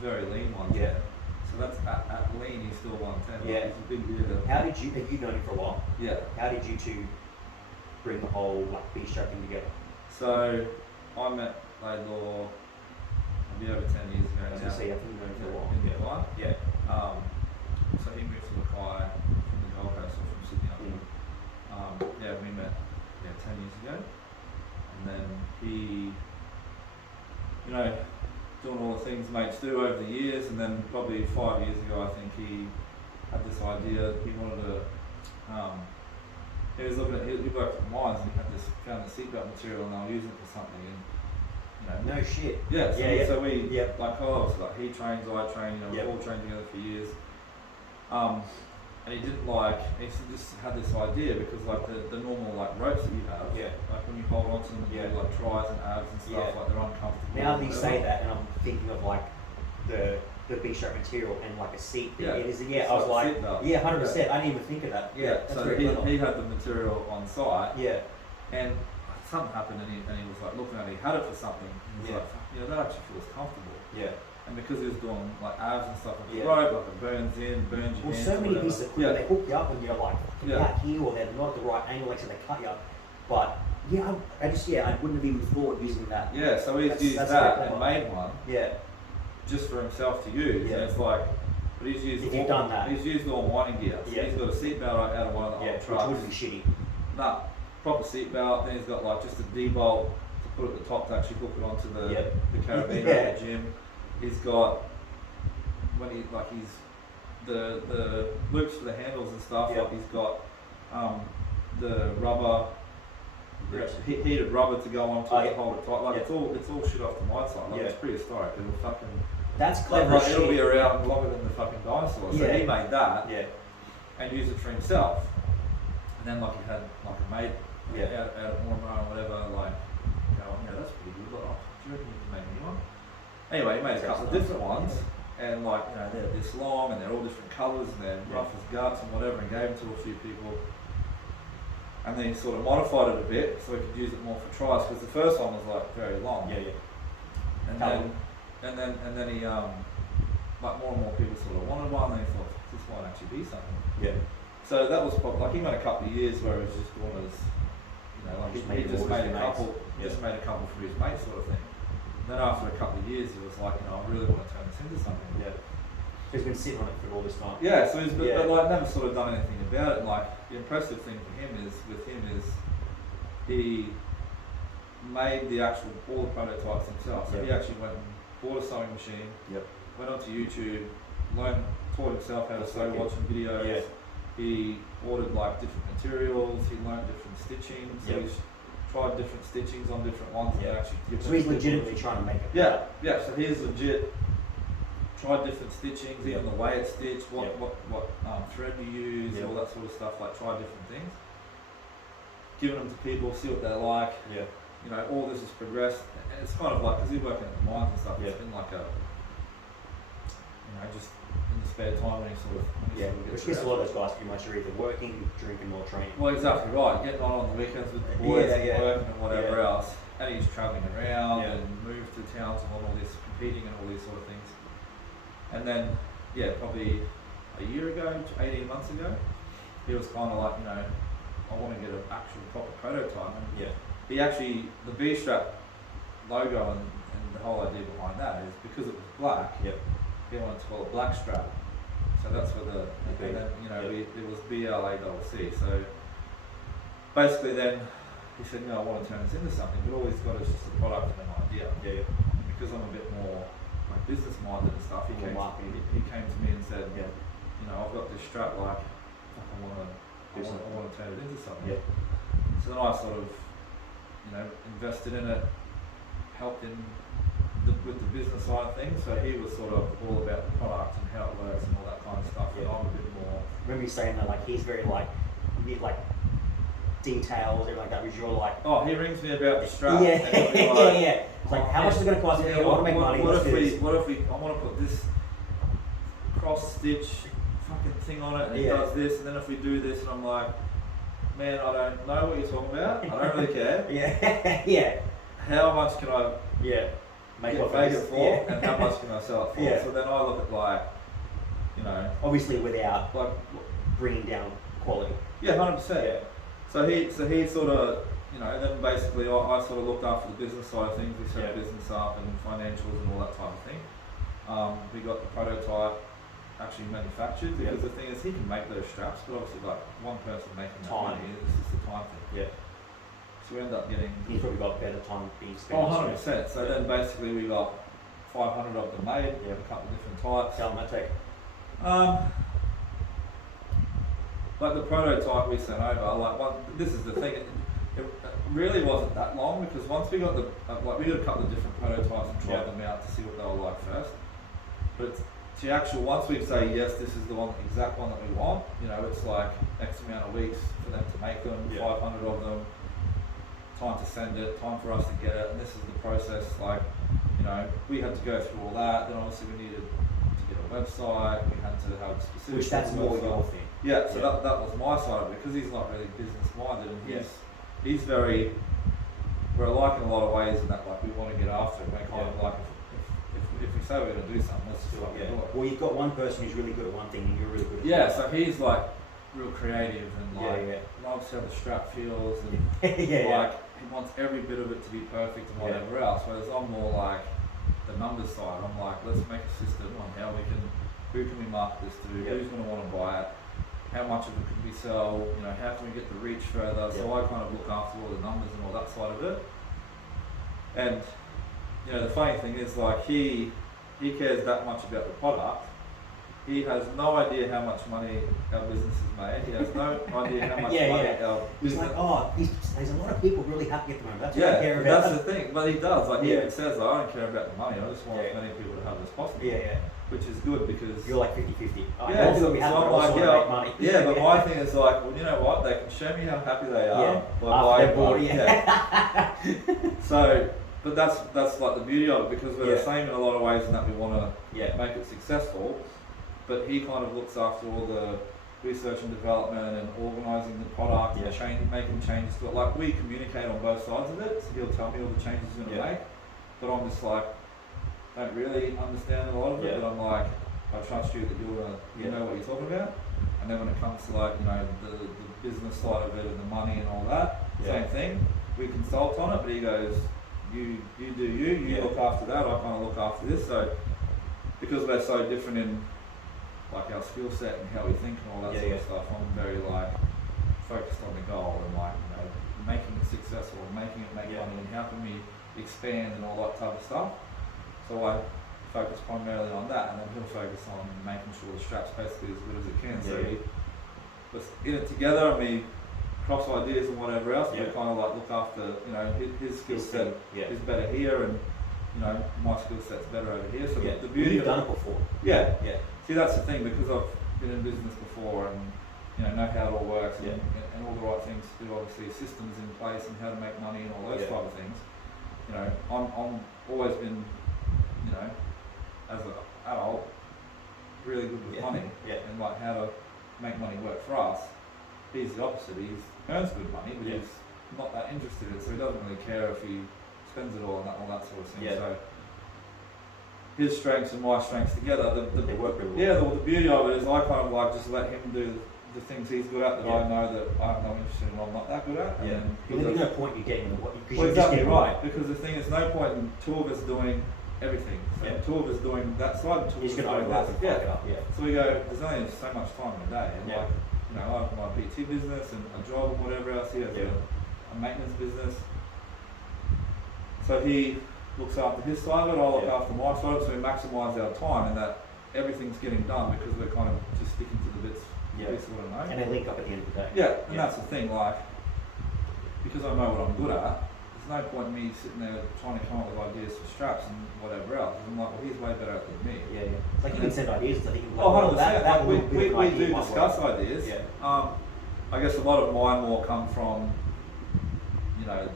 very lean 110. So that's at lean, he's still 110. Yeah. He's a big dude. How did you, have you known him for a while? Yeah. How did you two bring the whole like Bstrap thing together? So I met Laidlaw maybe over 10 years ago now. I was going to say, I think you've known him for a while. In Mackay. Yeah. So he moved to Mackay from the Gold Coast or from Sitdown. We met 10 years ago. And then he, doing all the things mates do over the years, and then probably 5 years ago I think he had this idea, he wanted to, he was looking at, he worked at mines and he found the seatbelt material and they were using it for something and, no shit. So we, he trains, I train, we've all trained together for years. And he didn't he just had this idea because like the normal like ropes that you have, like when you hold on to them and do like tries and abs and stuff, like they're uncomfortable. Now that you say that, and I'm thinking of like the Bstrap material and like a seat. It is. I was like, 100%. I didn't even think of that. So he had the material on site. And something happened and he was like looking at it, he had it for something. And he was like, that actually feels comfortable. And because he was doing like abs and stuff with the rope, like it burns your hands. So many pieces of equipment, they hook you up and you're like out here or they're not at the right angle, so they cut you up. But I wouldn't have even thought using that. So he's used that and made one. Just for himself to use. And it's like, but he's used if you've done that. He's used all mining gear. So he's got a seatbelt out of one of the old trucks. Which would be shitty. Nah, proper seatbelt. Then he's got like just a D-bolt to put at the top to actually hook it onto the carabiner at the gym. He's got the loops for the handles and stuff. Like he's got the rubber, heated rubber to go on to hold it tight. Like it's all shit off the mine side. Like it's prehistoric. It'll fucking. That's clever. It'll be around longer than the fucking dinosaurs. So he made that. And used it for himself. And then he had like a mate out at Mormon or whatever, like, going, yeah, that's pretty good. Like, oh, do you reckon you can make a new one? Anyway, he made a couple of different ones, and like, you know, they're this long and they're all different colours and they're rough as guts and whatever, and gave them to a few people. And then he sort of modified it a bit so he could use it more for tries, because the first one was like very long. And then he like more and more people sort of wanted one, and he thought this might actually be something. So that was probably like he went a couple of years where it was just doing as, you know, like he just made a couple, for his mate sort of thing. And then after a couple of years, he was like, you know, I really want to turn this into something. He's been sitting on it for all this time. So he's but like never sort of done anything about it. And like the impressive thing for him is he made the actual all the prototypes himself. So he actually went and bought a sewing machine. Went onto YouTube, taught himself how to sew, watching videos. He ordered like different materials. He learned different stitching. So he's tried different stitchings on different ones. So he's legitimately trying to make it. So he's legit. Tried different stitchings, even the way it's stitched, what thread you use, all that sort of stuff. Like try different things. Giving them to people, see what they like. You know, all this has progressed. And it's kind of like, because he's working at the mines and stuff. It's been like a, you know, just in the spare time when he sort of Which gets a lot of those guys pretty much are either working, drinking, or training. Well, exactly right. Getting on the weekends with the boys and working and whatever else. And he's travelling around and moved to towns and all this, competing and all these sort of things. And then, probably a year ago, 18 months ago, he was kind of like, you know, I want to get an actual proper prototype. And he actually, the Bstrap logo and the whole idea behind that is because it was black, he wanted to call it Black Strap. So that's where and then, you know, it was BLACC. So basically then, he said, you know, I want to turn this into something, but all he's got is just a product and an idea. Because I'm a bit more like business minded and stuff, he came to me and said, you know, I've got this strap, like, I want to turn it into something. So then I sort of, you know, invested in it, helped him with the business side of things. So he was sort of all about the product and how it works and all that kind of stuff. And I'm a bit more. Remember you saying that, like, he's very like details, everything like that, which you're like, oh, he rings me about the strap. It's like, how much is it going to cost me? I want to make money. What if I want to put this cross stitch fucking thing on it and it does this, and then if we do this, and I'm like, man, I don't know what you're talking about. I don't really care. How much can I make it for, and how much can I sell it for? So then I look at, like, you know, obviously without like bringing down quality. 100%. So he sort of, you know, and then basically I sort of looked after the business side of things. We set the business up and financials and all that type of thing. We got the prototype actually manufactured, because the thing is, he can make those straps, but obviously like one person making that money, it's just a time thing. So we end up getting. He's probably got better time being spent. 100%. So then basically we got 500 of them made, a couple of different types. How long that take? Like the prototype we sent over, this is the thing, it really wasn't that long, because once we got we got a couple of different prototypes and tried them out to see what they were like first. But once we say yes, this is the exact one that we want, you know, it's like X amount of weeks for them to make them, 500 of them, time to send it, time for us to get it, and this is the process. Like, you know, we had to go through all that, then obviously we needed to get a website, we had to have specific. Which that's more your thing. So that was my side of it, because he's not really business minded, and he's very, we're alike in a lot of ways in that, like, we want to get after it. We're kind of like, if we say we're going to do something, let's just do it. Well, you've got one person who's really good at one thing and you're really good at so he's like real creative and like loves how the strap feels and like he wants every bit of it to be perfect and whatever else, whereas I'm more like the numbers side. I'm like, let's make a system on who can we market this to, who's going to want to buy it, how much of it can we sell, you know, how can we get the reach further. So I kind of look after all the numbers and all that side of it. And you know, the funny thing is, like, he cares that much about the product. He has no idea how much money our business has made. He has no idea how much money our He's business. like, oh, there's a lot of people really happy at the moment. That's what I care about. That's the thing. But he does. Like, he even says, I don't care about the money. I just want as many people to have as possible. which is good because you're like 50-50. Yeah, Also, so we have I'm to also like, make money. yeah, but my thing is like, well, you know what? They can show me how happy they are by After they're bored, yeah. So, but that's like the beauty of it, because we're the same in a lot of ways in that we want to make it successful. But he kind of looks after all the research and development and organising the product and making changes to it. Like, we communicate on both sides of it, so he'll tell me all the changes he's going to make. But I'm just like, don't really understand a lot of it, but I'm like, I trust you that you're you know what you're talking about. And then when it comes to like, you know, the business side of it and the money and all that, same thing. We consult on it, but he goes, you do you look after that, I kind of look after this. So because we're so different in like our skill set and how we think and all that sort of stuff, I'm very like focused on the goal and like, you know, making it successful and making it make money and how can we expand and all that type of stuff. So I focus primarily on that, and then he'll focus on making sure the strap's basically as good as it can. So we're in it together, and we cross ideas and whatever else. We kind of like look after, you know, his skill set is better here, and you know, my skill set's better over here. So the beauty you've done it before. Yeah. See, that's the thing, because I've been in business before, and you know how it all works, and all the right things to do. Obviously, systems in place and how to make money and all those type of things. You know, I'm always been, you know, as an adult, really good with money and like how to make money work for us. He's the opposite. He earns good money, but he's not that interested in it, so he doesn't really care if he spends it all and that sort of thing. So his strengths and my strengths together, they work really well. The beauty of it is I kind of like just let him do the things he's good at that I know that I'm not interested in or I'm not that good at. And there's no point you getting what you well, exactly right, because the thing is, no point in two of us doing everything. So two of us doing that side, and two he's of us going to doing that. overlap and fuck it up. So we go, there's only so much time in a day. And like, you know, I have my PT business and a job and whatever else. He has a maintenance business. So he looks after his side of it, I look after my side of it, so we maximise our time and that everything's getting done because we're kind of just sticking to the bits. And they link up at the end of the day. And that's the thing, like, because I know what I'm good at, there's no point in me sitting there trying to come up with ideas for straps and whatever else. I'm like, well, he's way better at it than me. Like, you can send ideas, I think. Oh, 100%. Like, we do discuss ideas. I guess a lot of mine more come from, you know,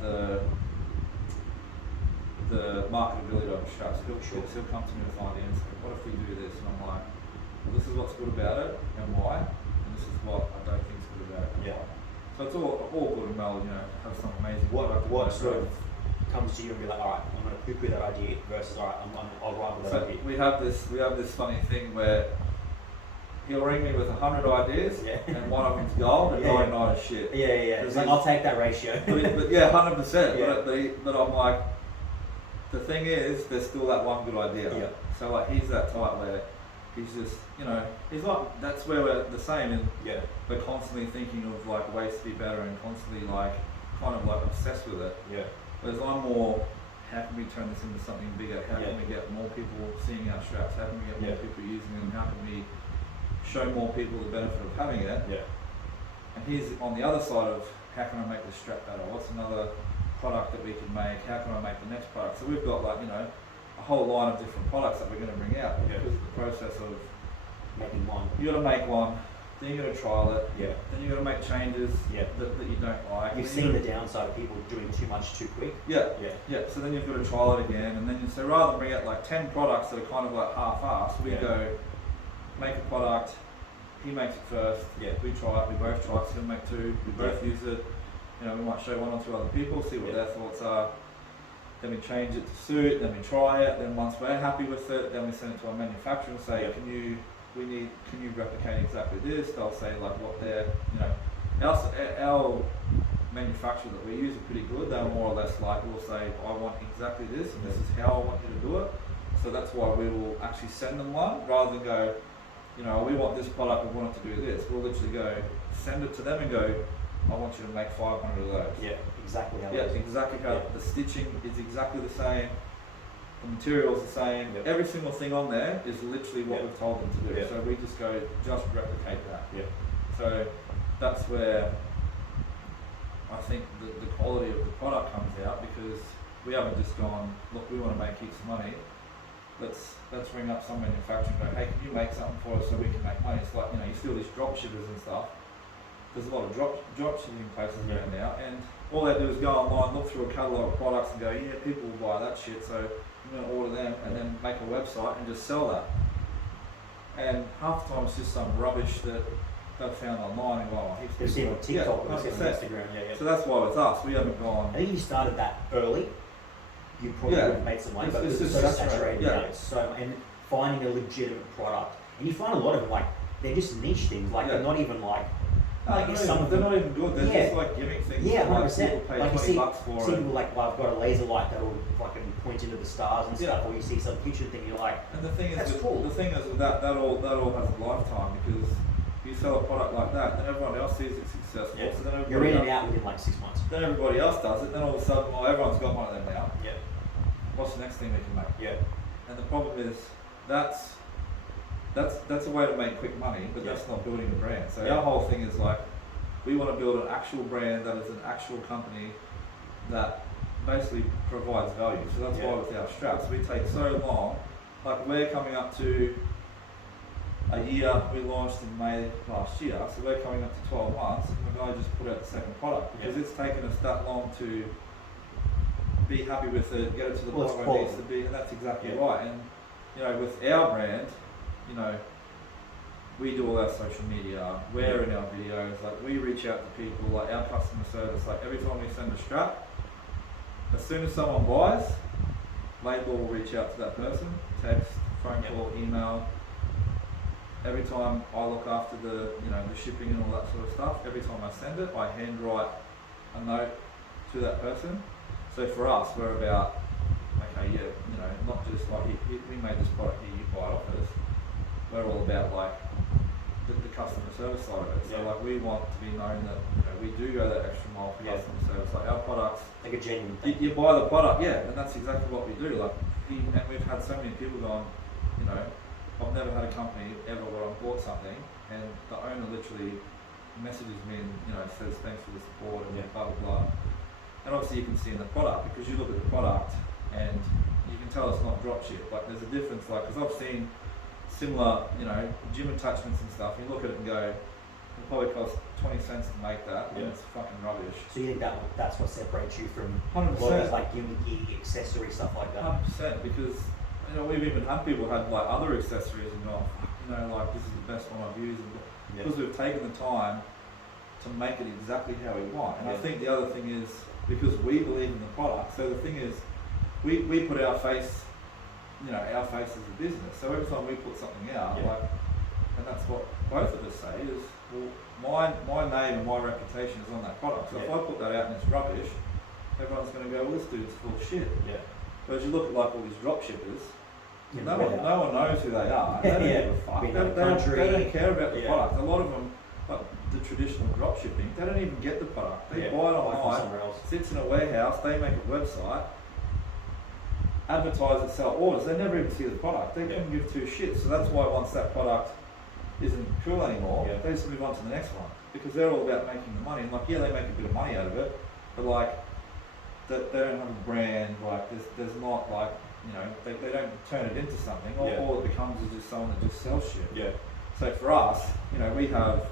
the marketability of the straps. He'll come to me with ideas and say, what if we do this? And I'm like, well, this is what's good about it and why, and this is what I don't think is good about it and why. So it's all good and well, you know, have some amazing product. What sort of comes to you and be like, all right, I'm going to poo-poo that idea versus, all right, I'll run with that idea. We have this funny thing where he'll ring me with 100 ideas and one of them's gold and 99 is shit. It's like, I'll take that ratio. but 100%. But I'm like, the thing is, there's still that one good idea. So like, he's that type where he's just, you know, he's like, that's where we're the same, and we're constantly thinking of like ways to be better and constantly like kind of like obsessed with it. Whereas I'm more, how can we turn this into something bigger? How can we get more people seeing our straps? How can we get more people using them? How can we show more people the benefit of having it? And he's on the other side of, how can I make this strap better? What's another product that we can make? How can I make the next product? So we've got like, you know, a whole line of different products that we're going to bring out because of the process of making one. You got to make one, then you got to trial it, then you got to make changes that you don't like. You've seen the downside of people doing too much too quick. So then you've got to trial it again, and then you say, rather than bring out like 10 products that are kind of like half-assed, we go make a product. He makes it first. We try it. We both try it. So he'll make two. We both use it. You know, we might show one or two other people, see what their thoughts are. Then we change it to suit. Then we try it. Then once we're happy with it, then we send it to our manufacturer and say, can you replicate exactly this? They'll say like what they're, you know, our manufacturer that we use are pretty good. They're more or less like, we'll say, I want exactly this, and this is how I want you to do it. So that's why we will actually send them one rather than go, you know, we want this product, we want it to do this. We'll literally go, send it to them and go, I want you to make 500 of those. Exactly how exactly how the stitching is exactly the same, the material's the same, every single thing on there is literally what we've told them to do. So we just go, just replicate that. So that's where I think the quality of the product comes out, because we haven't just gone, look, we want to make heaps of money. let's ring up some manufacturer and go, hey, can you make something for us so we can make money? It's like, you know, you see all these drop shippers and stuff. There's a lot of drop shipping places around now, and all they do is go online, look through a catalogue of products and go, yeah, people will buy that shit, so I'm going to order them, and then make a website and just sell that. And half the time it's just some rubbish that they've found online and go, they've seen on TikTok, or Instagram, So that's why with us, we haven't gone. I think if you started that early, you probably would have made some money, but it's just so saturated now. It's so, and finding a legitimate product, and you find a lot of them, like, they're just niche things, like they're not even like, I guess some of them, they're not even good. They're just like giving things. Yeah, 100%. Like you see people like, well, I've got a laser light that will fucking point into the stars and stuff, or you see some kitchen thing, you're like, and the thing is, that's cool. The thing is that all has a lifetime, because you sell a product like that, then everyone else sees it's successful. Yeah. So then you're in and out within like 6 months. Then everybody else does it. Then all of a sudden, well, everyone's got one of them now. Yeah. What's the next thing they can make? Yeah. And the problem is that's a way to make quick money, but that's not building a brand. So our whole thing is like, we want to build an actual brand that is an actual company that basically provides value. So that's why with our straps, we take so long. Like, we're coming up to a year. We launched in May last year, so we're coming up to 12 months, and we've only just put out the second product because it's taken us that long to be happy with it, get it to the point where it needs to be, and that's exactly right. And you know, with our brand, you know, we do all our social media, we're in our videos, like we reach out to people, like our customer service, like every time we send a strap, as soon as someone buys, label will reach out to that person, text, phone call, email. Every time I look after the, you know, the shipping and all that sort of stuff, every time I send it, I handwrite a note to that person. So for us, we're about, okay, you know, not just like, we made this product here, you buy it off us. We're all about like the customer service side of it. So like, we want to be known that, you know, we do go that extra mile for customer service. Like our products, like a genuine thing. You buy the product, and that's exactly what we do. Like, and we've had so many people going, you know, I've never had a company ever where I've bought something and the owner literally messages me and, you know, says thanks for the support and blah blah blah. And obviously you can see in the product, because you look at the product and you can tell it's not drop ship. Like, there's a difference, like, because I've seen similar, you know, gym attachments and stuff. You look at it and go, it probably costs 20 cents to make that, and it's fucking rubbish. So you think that's what separates you from 100%. A lot of those like gimmicky accessory stuff like that? 100%, because, you know, we've even had people had like other accessories and go, you know, like, this is the best one I've used, and because we've taken the time to make it exactly how we want. And I think the other thing is, because we believe in the product, so the thing is, we put our face, you know, our face as a business. So every time we put something out, like, and that's what both of us say is, well, my name and my reputation is on that product. So if I put that out and it's rubbish, everyone's going to go, well, this dude's full of shit. But as you look at like all these drop shippers, no one knows who they are. They don't give a fuck. They don't care about the product. A lot of them, like the traditional drop shipping, they don't even get the product. They buy it online, sits in a warehouse, they make a website, advertise it, sell orders. They never even see the product. They couldn't give two shits. So that's why once that product isn't cool anymore, they just move on to the next one, because they're all about making the money. And like, they make a bit of money out of it, but like, they don't have a brand. Like, there's not like, you know, they don't turn it into something. All it becomes is just someone that just sells shit. So for us, you know, we have,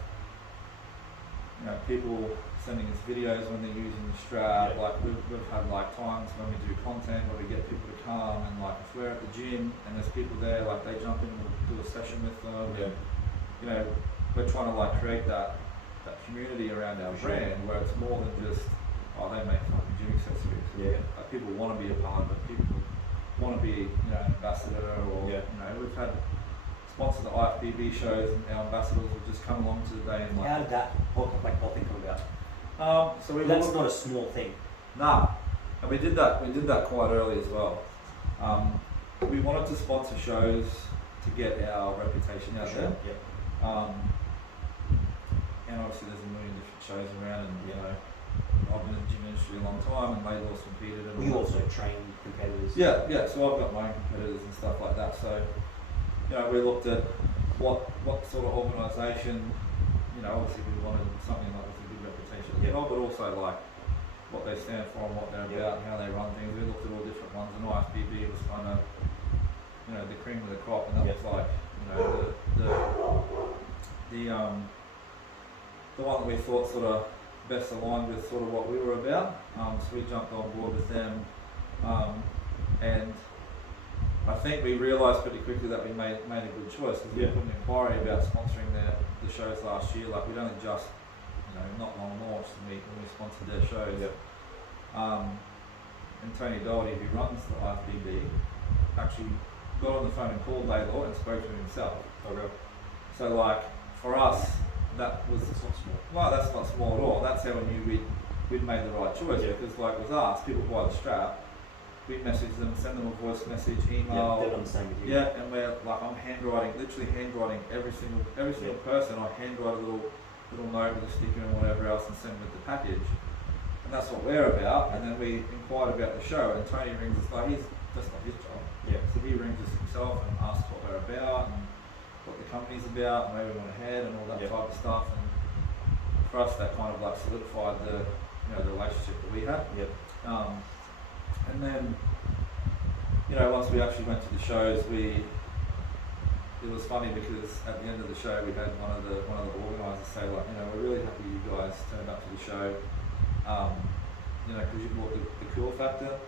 you know, people sending us videos when they're using the strap. Like, we've had like times when we do content where we get people to come, and like, if we're at the gym and there's people there, like, they jump in and we'll do a session with them. And, you know, we're trying to like create that community around our brand where it's more than just, oh, they make fucking gym accessories. Like, people want to be a part of it. People want to be, you know, an ambassador, or you know, we've had sponsor the IFBB shows, and our ambassadors will just come along to the day and like. How did that whole thing come about? So that's not a small thing. Nah, and we did that quite early as well. We wanted to sponsor shows to get our reputation out there. And obviously there's a million different shows around, and you know, I've been in the gym industry a long time, and Laidlaw's competed. And you also train competitors. Yeah. So I've got my own competitors and stuff like that. So, you know, we looked at what sort of organisation. You know, obviously we wanted something like with a good reputation as well, but also like what they stand for and what they're about and how they run things. We looked at all different ones, and IFBB was kind of you know, the cream of the crop, and that was like, you know, the one that we thought sort of best aligned with sort of what we were about. So we jumped on board with them, and I think we realised pretty quickly that we made a good choice, because we put an inquiry about sponsoring the shows last year. Like, we'd only just, you know, not long launched when we sponsored their shows. And Tony Doherty, who runs the IFBB, actually got on the phone and called Laidlaw and spoke to him himself. So like, for us, that was That's not small. well, that's not small at all. That's how we knew we'd made the right choice, because like with us, people buy the strap, we message them, send them a voice message, email. They're on the same with you. Yeah, and we're like, I'm literally handwriting every single person. I handwrite a little note with a sticker and whatever else, and send with the package. And that's what we're about. And then we inquired about the show, and Tony rings us, like, that's not his job. So he rings us himself and asks what we're about and what the company's about and where we want to head and all that type of stuff. And for us, that kind of like solidified the relationship that we had. And then, you know, once we actually went to the shows, it was funny because at the end of the show, we had one of the organisers say, like, you know, we're really happy you guys turned up to the show, you know, because you brought the cool factor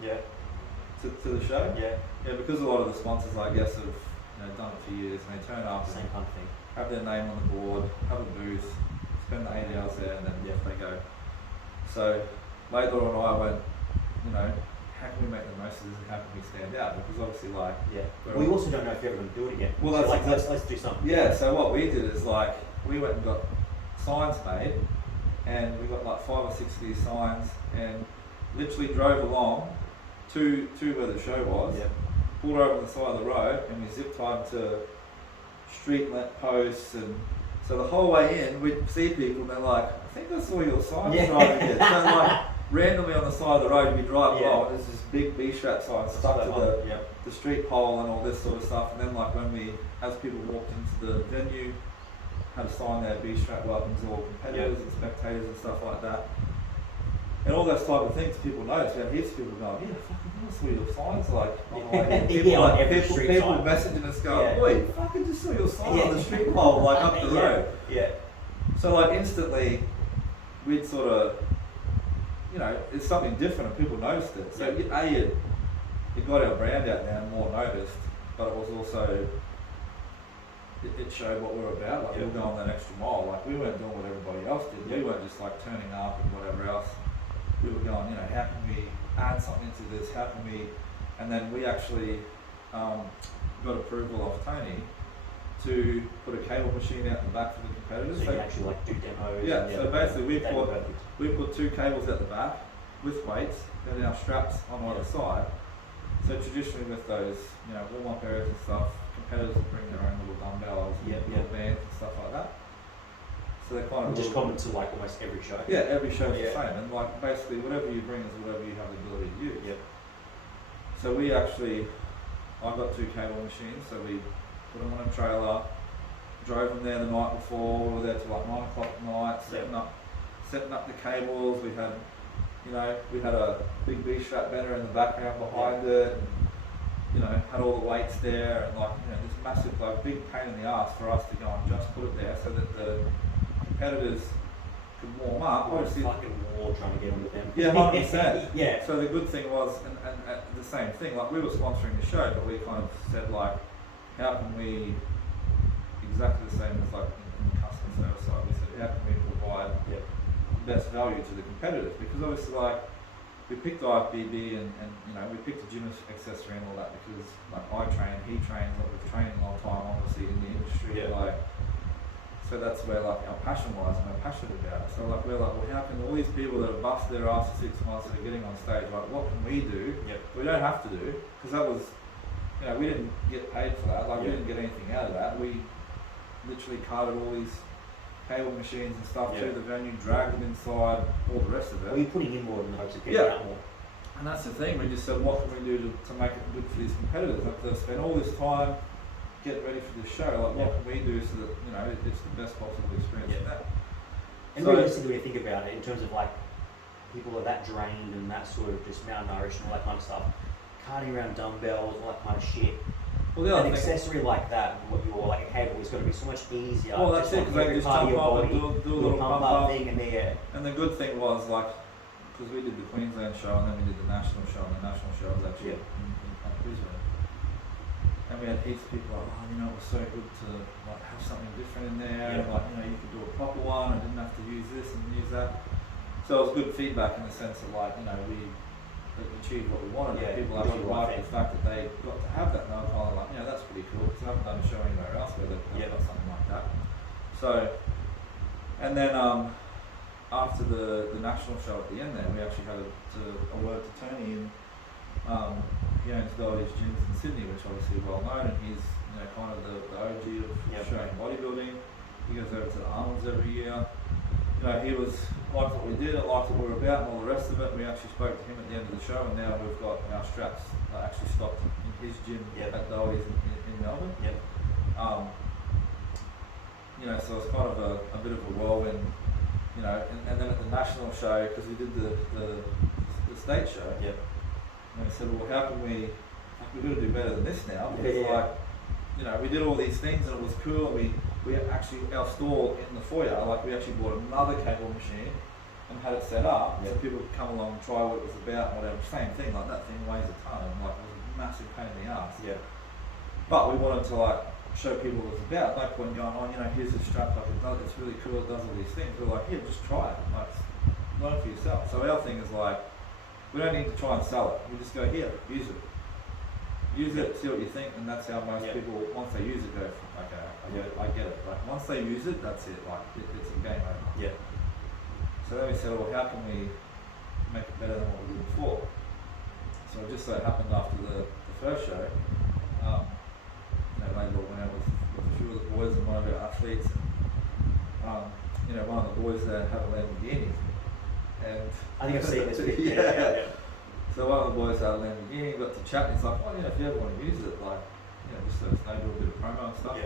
to the show. Because a lot of the sponsors, I guess, have, you know, done it for years, and they turn up, Same kind of thing. have their name on the board, have a booth, spend the 8 hours there, and then they go. So Laidlaw and I went, you know, how can we make the most of this and how can we stand out? Because obviously, like, we also don't know if you're ever going to do it again. Well, so that's like, let's do something. So what we did is, like, we went and got signs made, and we got like 5 or 6 of these signs, and literally drove along to where the show was, pulled over on the side of the road, and we zip tied to street lamp posts, and so the whole way in we'd see people and they're like, I think I saw your signs driving here. So like, randomly on the side of the road, we drive along, and there's this big B-strap sign stuck to the street pole and all this sort of stuff. And then, like, as people walked into the venue, had a sign there, B-strap welcomes all competitors and spectators and stuff like that. And all those type of things people notice. We had heaps of people going, fucking I saw your signs, like, on the way in. People messaging us going, boy, fucking just saw your sign on the street pole, like, up the road. So, like, instantly, we'd sort of, you know, it's something different and people noticed it. So it got our brand out there and more noticed, but it was also, it showed what we were about. Like, we were going that extra mile. Like, we weren't doing what everybody else did. We weren't just like turning up and whatever else. We were going, you know, how can we add something to this? How can we, and then we actually got approval off Tony to put a cable machine out the back for the competitors. So you can actually like do demos. So basically we put 2 cables out the back with weights, and our straps on either side. So traditionally with those, you know, warm-up areas and stuff, competitors will bring their own little dumbbells and little bands and stuff like that. So they're kind of just common to like almost every show. Every show's the same, and like basically whatever you bring is whatever you have the ability to use. So I got 2 cable machines, so we put them on a trailer, drove them there the night before. We were there till like 9 o'clock at night, setting up the cables. We had a big B-strap bender in the background behind it, and, you know, had all the weights there, and like, you know, this massive, like, big pain in the ass for us to go and just put it there so that the competitors could warm up. Obviously, fucking war trying to get on with them. 100%. So the good thing was, and the same thing, like, we were sponsoring the show, but we kind of said, like, how can we, exactly the same as like in the customer service side, we said, how can we provide the best value to the competitors? Because obviously, like, we picked IFBB and you know, we picked a gym accessory and all that because, like, I train, he trains, like, we've trained a long time, obviously, in the industry. Like, so that's where, like, our passion lies and we're passionate about it. So, like, we're like, well, how can all these people that have busted their ass for 6 months that are getting on stage, like, what can we do? We don't have to do, because that was, you know, we didn't get paid for that. Like, we didn't get anything out of that. We literally carted all these cable machines and stuff to the venue, dragged them inside, all the rest of it. Well, you're putting in more in the hopes of getting out more. And that's the thing. We just said, what can we do to make it good for these competitors? Like, they've spent all this time getting ready for this show. Like, what can we do so that, you know, it's the best possible experience for them? And realistically, when you think about it, in terms of like people are that drained and that sort of just malnourished and all that kind of stuff, carting around dumbbells, all that kind of shit, Well, the other an thing, accessory like that, what you're like a cable, is going to be so much easier. well, that's it, because they every just part of jump your up and body, do a little pump up. thing, and there. And the good thing was, like, because we did the Queensland show and then we did the national show, and the national show was actually in Brisbane. And we had heaps of people like, oh, you know, it was so good to like have something different in there, and like, you know, you could do a proper one, and didn't have to use this and use that. So it was good feedback in the sense that, like, you know, we achieved what we wanted. Yeah, People actually liked the fact that they got to have that, and I was kind of like, you know, that's pretty cool, because I haven't done a show anywhere else where they've got something like that. So, and then after the national show at the end there, we actually had a word to Tony, and he owns Goldie's Gyms in Sydney, which obviously is well known, and he's, you know, kind of the OG of Australian bodybuilding. He goes over to the Arnold's every year. You know, he was liked what we did, liked what we were about, and all the rest of it. We actually spoke to him at the end of the show, and now we've got our straps actually stocked in his gym at Goldie's in Melbourne. You know, so it's kind of a bit of a whirlwind. You know, and then at the national show, because we did the state show, and we said, well, how can we've got to do better than this now, because like, you know, we did all these things and it was cool, and we actually, our store in the foyer, like, we actually bought another cable machine and had it set up so people could come along and try what it was about, whatever. Same thing, like, that thing weighs a ton, and like, it was a massive pain in the ass. But we wanted to like show people what it was about. No point going, oh, you know, here's a strap, like, it's really cool, it does all these things. We're like, yeah, just try it, like, learn for yourself. So our thing is like, we don't need to try and sell it. We just go, here, use it. Use it, see what you think, and that's how most people, once they use it, go, okay, I get it. Like, once they use it, that's it. Like, it's a game over. So then we said, well, how can we make it better than what we did before? So it just so happened after the first show, you know, Laidlaw went out with a few of the boys and one of our athletes, and you know, one of the boys there had a Lamborghini. And I think I've seen this. So one of the boys had a Lamborghini, got to chat, and he's like, well, you know, if you ever want to use it, like, you know, just so it's maybe a bit of promo and stuff.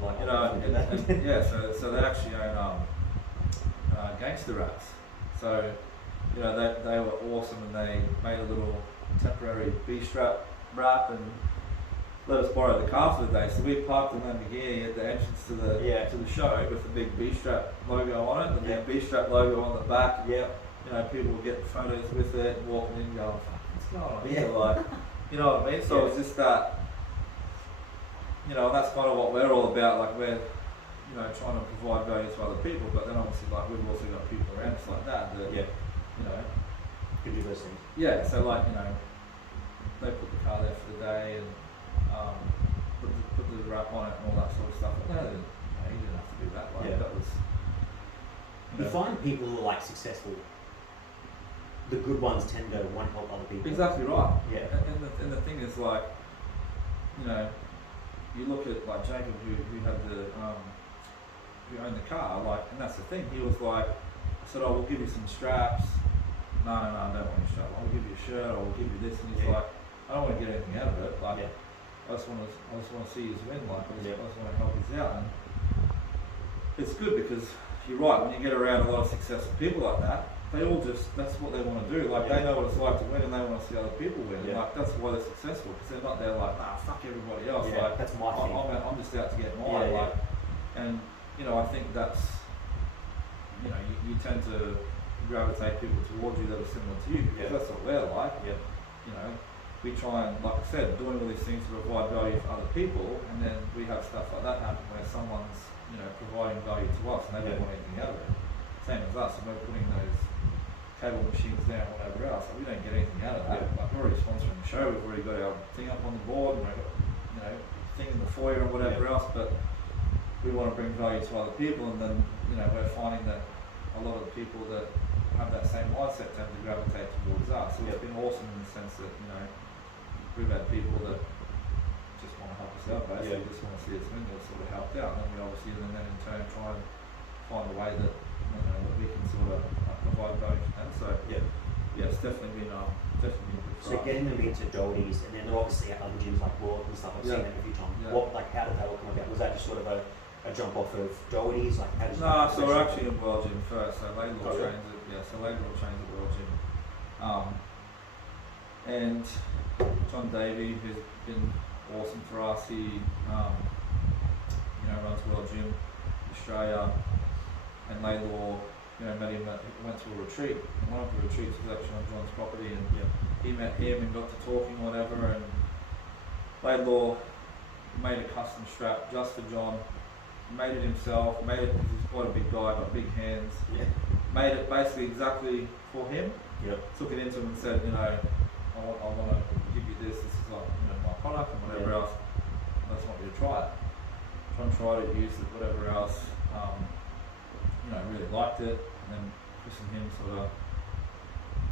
Like, you know, and so they actually own Gangster Rats. So, you know, they were awesome, and they made a little temporary Bstrap wrap and let us borrow the car for the day. So we parked the Lamborghini at the entrance to the show with the big Bstrap logo on it, the big Bstrap logo on the back. You know, people would get photos with it, walking in, going, "Fuck, what's going on here?" Like, you know what I mean? So it's just that, you know, and that's kind of what we're all about. Like, we're, you know, trying to provide value to other people, but then obviously, like, we've also got people around us like that you know, could do those things. So like, you know, they put the car there for the day and put the wrap on it and all that sort of stuff. But no, you didn't have to do that. Like, that was. You find people who are like successful, the good ones tend to want to help other people. Exactly right. And the thing is, like, you know, you look at like Jacob, who had who owned the car, like, and that's the thing. He was like, I said, "Oh, we'll give you some straps." No, I don't want your strap. I'll give you a shirt. Or we'll give you this. And he's like, I don't want to get anything out of it. Like, I just want to see his win. Like, I just want to help his out. And it's good because you're right. When you get around a lot of successful people like that, they all that's what they want to do. Like, they know what it's like to win, and they want to see other people win. And like, that's why they're successful, because they're not there like, nah, fuck everybody else. Like, that's my thing. I'm just out to get mine. Like, and you know, I think that's, you know, you tend to gravitate people towards you that are similar to you, because that's what we're like. You know, we try and, like I said, doing all these things to provide value for other people, and then we have stuff like that happen where someone's, you know, providing value to us and they don't want anything out of it. Same as us, and we're putting those cable machines down or whatever else, like, we don't get anything out of that. Like, we're already sponsoring the show, we've already got our thing up on the board, and we've got, you know, thing in the foyer and whatever else, but we want to bring value to other people, and then, you know, we're finding that a lot of the people that have that same mindset tend to gravitate towards us. So it's been awesome in the sense that, you know, we've had people that just want to help us out, basically, just want to see us win, that sort of helped out, and then we obviously then in turn try and find a way that, you know, that we can sort of provide value for them. So it's definitely been good for So us. getting them into Goldie's, and then they're obviously at other gyms like Raw and stuff. I've seen that a few times. What, like, how did that all come about? Was that just sort of a jump off of Goldie's? Like, how did so we're actually in World Gym first. So Laidlaw trains at Laidlaw trains at World Gym, and John Davey, who's been awesome for us. He, runs World Gym Australia and Laidlaw, met him went to a retreat. And one of the retreats was actually on John's property, and he met him and got to talking, whatever. And Laidlaw made a custom strap just for John. Made it himself. Made it because he's quite a big guy, got big hands. Yeah. Made it basically exactly for him. Yep. Took it into him and said, I want to give you this. This is like my product and whatever else. I just want you to try it. John tried it, used it, whatever else. Really liked it, and then Chris and him sort of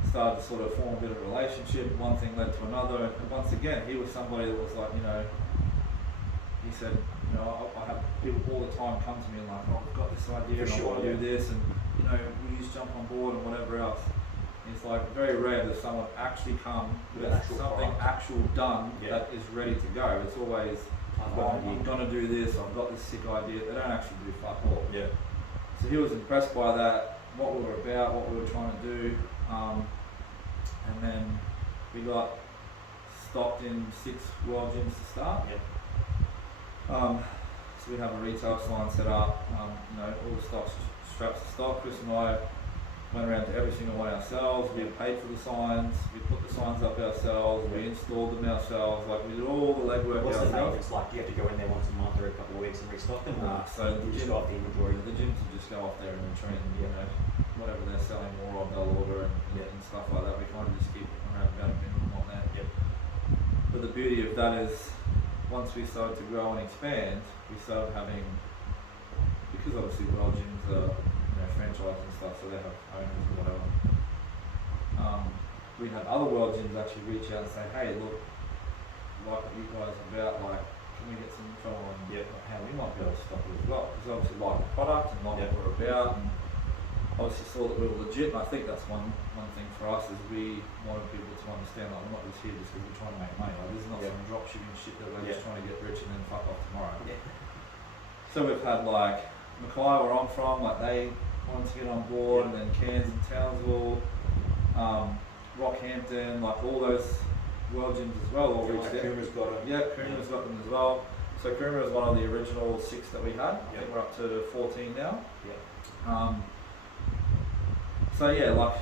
started to sort of form a bit of a relationship. One thing led to another, and once again, he was somebody that was like, he said, I have people all the time come to me and like, oh, I've got this idea and I want to do this, and will you just jump on board and whatever else. It's like very rare that someone actually come with something actual done that is ready to go. It's always, I'm going to do this, I've got this sick idea. They don't actually do fuck all. Yeah. So he was impressed by that, what we were about, what we were trying to do, and then we got stocked in 6 world gyms to start. Yep. So we have a retail sign set up, all the straps to stock. Chris and I went around to every single one ourselves. We paid for the signs, we put the signs up ourselves, we installed them ourselves, like we did all the legwork ourselves. What's the maintenance like? Do you have to go in there once a month or a couple of weeks and restock them? So the just go off the inventory? The gyms will just go off there and train, whatever they're selling more of, they'll order and stuff like that. We kind of just keep around about a minimum on that. Yep. But the beauty of that is, once we started to grow and expand, we started having, because obviously world gyms are franchise and stuff, so they have owners and whatever. We had other world gyms actually reach out and say, hey, look, like what you guys are about, like, can we get some info on how we might be able to stock it as well? Because obviously like the product and like what we're about, and obviously saw that we were legit, and I think that's one thing for us is we wanted people to understand, like, we're not just here just because we're trying to make money. Like, this is not some drop shipping shit that we're just trying to get rich and then fuck off tomorrow. Yeah. So we've had like Mackay, where I'm from, like they wanted to get on board, and then Cairns and Townsville, Rockhampton, like all those world gyms as well. All reached out. Coomer's got them. Yeah, Coomer's got them as well. So Coomer is one of the original 6 that we had. I think we're up to 14 now. Yeah. So yeah, like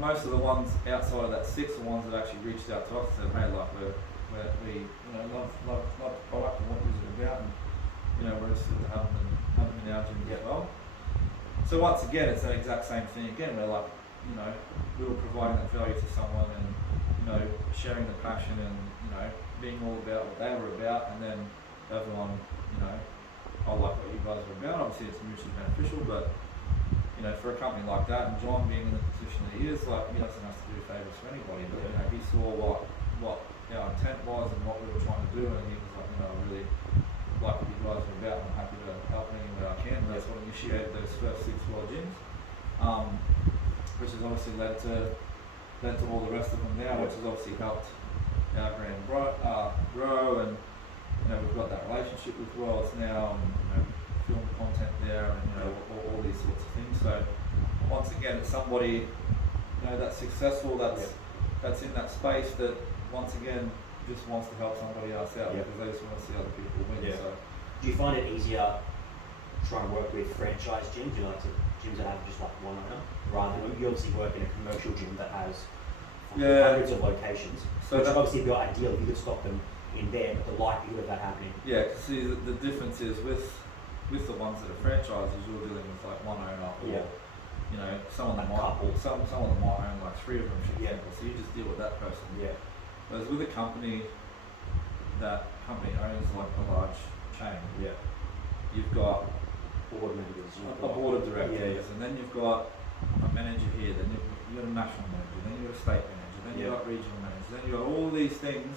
most of the ones outside of that 6 are ones that actually reached out to us and said, hey, like we love the product and what this is about, and we're interested to have them in our gym as well. So once again, it's that exact same thing again. We're like, we were providing that value to someone, and sharing the passion, and being all about what they were about, and then everyone, I like what you guys are about. Obviously, it's mutually beneficial, but for a company like that, and John being in the position that he is, like, he doesn't have to do favours for anybody, but he saw what our intent was and what we were trying to do, and he was like, I really like what you guys are about, and I'm happy to help any way I can. And that's what initiated those first 6 world gyms, which has obviously led to all the rest of them now, which has obviously helped our brand grow, and we've got that relationship with Worlds now, and film content there, and all these sorts of things. So once again, it's somebody that's successful, that's in that space, that once again just wants to help somebody else out, because they just want to see other people win. So do you find it easier trying to work with franchise gyms? Do you like to gyms that have just like one owner, rather than you obviously work in a commercial gym that has hundreds of locations, so which would obviously be ideal if you could stop them in there, but the likelihood of that happening. Yeah, because see, the difference is with the ones that are franchises, you're dealing with like one owner, or someone that might own like 3 of them, so you just deal with that person. Whereas with a company, that company owns like a large chain, you've got board members, a board of directors, and then you've got a manager here, then you've got a national manager, then you've got a state manager, then you've got regional managers, then you've got all these things.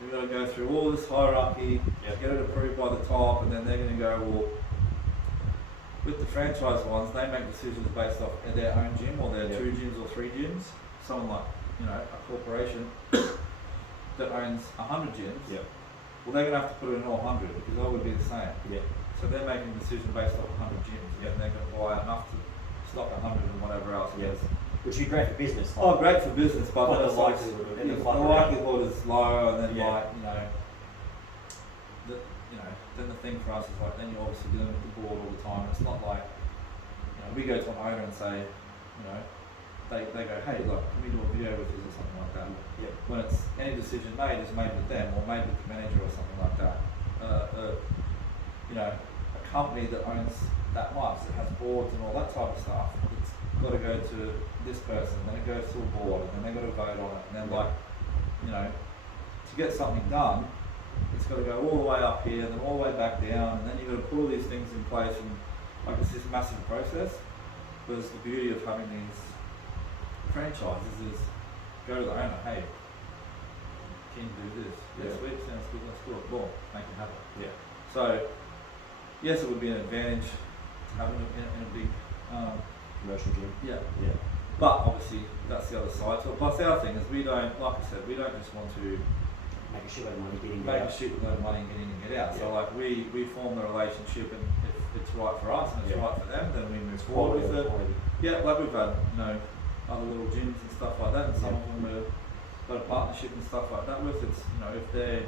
You've got to go through all this hierarchy, get it approved by the top, and then they're going to go, well, with the franchise ones, they make decisions based off their own gym, or their 2 gyms or 3 gyms. Someone like, a corporation that owns 100 gyms, well, they're going to have to put it in all 100, because all would be the same. So they're making a decision based off 100 gyms, and they're going to buy enough to stock 100 and whatever else. Which would be great for business. Great for business, but the likelihood is low, and then then the thing for us is like, then you're obviously dealing with the board all the time. It's not like, we go to an owner and say, they go, hey, look, can we do a video with this or something like that? Yeah. When it's any decision made is made with them or made with the manager or something like that. A company that owns that much, that has boards and all that type of stuff, it's got to go to this person, then it goes to a board, and then they got to vote on it, and then to get something done, it's got to go all the way up here, then all the way back down, and then you've got to put all these things in place, and it's this massive process. Whereas the beauty of having these franchises is go to the owner, hey, can you do this? Yes, sweet, sounds good, let's do it. Well, make it happen. Yeah. So, yes, it would be an advantage to having it in a big commercial gym. Yeah. Yeah. But obviously, that's the other side to it. Plus, our thing is we don't, like I said, we don't just want to make a shitload of money, get in, make a shitload of money, get in and get out. Yeah. So we form the relationship, and if it's right for us and it's right for them, then we move It's forward with it. quality. Yeah, like we've had, other little gyms and stuff like that, and some of them we've got a partnership and stuff like that with. It's, if they're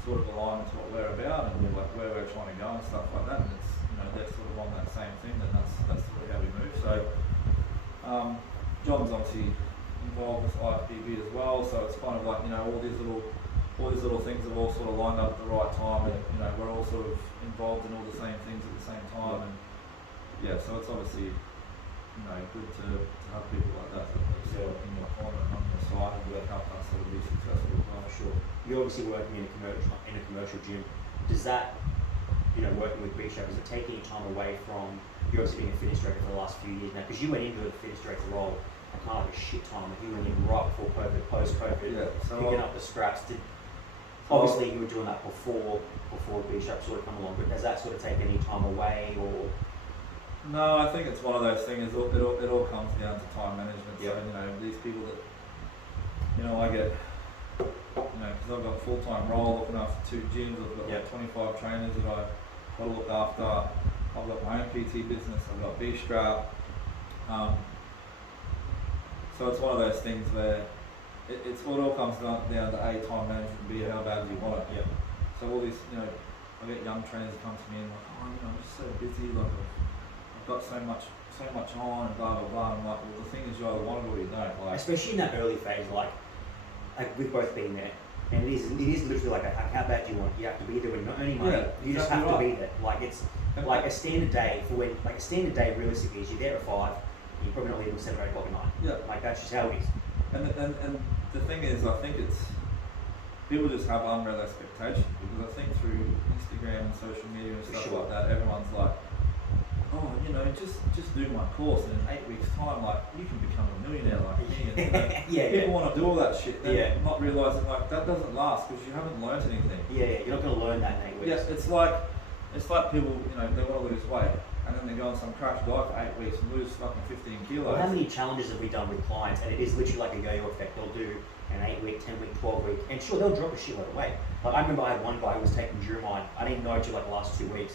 sort of aligned to what we're about and like where we're trying to go and stuff like that, and it's, they're sort of on that same thing, then that's sort of how we move. So, John's obviously involved with IFBB as well, so it's kind of like, all these little things have all sort of lined up at the right time, and we're all sort of involved in all the same things at the same time, and so it's obviously good to have people like that sort of in your corner and on your side, and that help us sort of be successful as well. Sure. You're obviously working in a commercial gym. Does that, working with Bstrap, does it take any time away from, you're obviously being a fitness director for the last few years now, because you went into the fitness director role at kind of like a shit time, like you went in right before COVID, post-COVID, picking up the scraps. Obviously you were doing that before Bstrap sort of come along, but does that sort of take any time away, or? No, I think it's one of those things. It all comes down to time management. Yep. So these people that I get, because I've got a full-time role looking after 2 gyms. I've got 25 trainers that I've got to look after. I've got my own PT business. I've got Bstrap. So it's one of those things where it all comes down to A, time management, B, how bad do you want it. Yep. So all these, I get young trainers that come to me and like, I'm just so busy, like I've got so much on and blah blah blah. I'm like, well, the thing is, you either want it or you don't. Like, especially in that early phase, like we've both been there, and it is literally like how bad do you want it? You have to be there when you're not earning money. You just have to be there. Like it's like a standard day a standard day realistically is you're there at 5, and you're probably not leaving till 7 or 8 o'clock at night. Yeah. Like that's just how it is. And the thing is, I think it's people just have unreal expectations, because I think through Instagram and social media and stuff like that, everyone's like, just do my course, and in 8 weeks' time, like you can become a millionaire like me. And people want to do all that shit, not realising like that doesn't last because you haven't learnt anything. Yeah, you're not going to learn that in 8 weeks. Yeah, it's like people, they want to lose weight, and then they go on some crash diet for 8 weeks and lose fucking 15 kilos. Well, how many challenges have we done with clients? And it is literally like a yo-yo effect. They'll do an 8-week, 10-week, 12-week, and sure, they'll drop a shitload of weight. Like I remember I had one guy who was taking Duromine. I didn't know until like the last 2 weeks.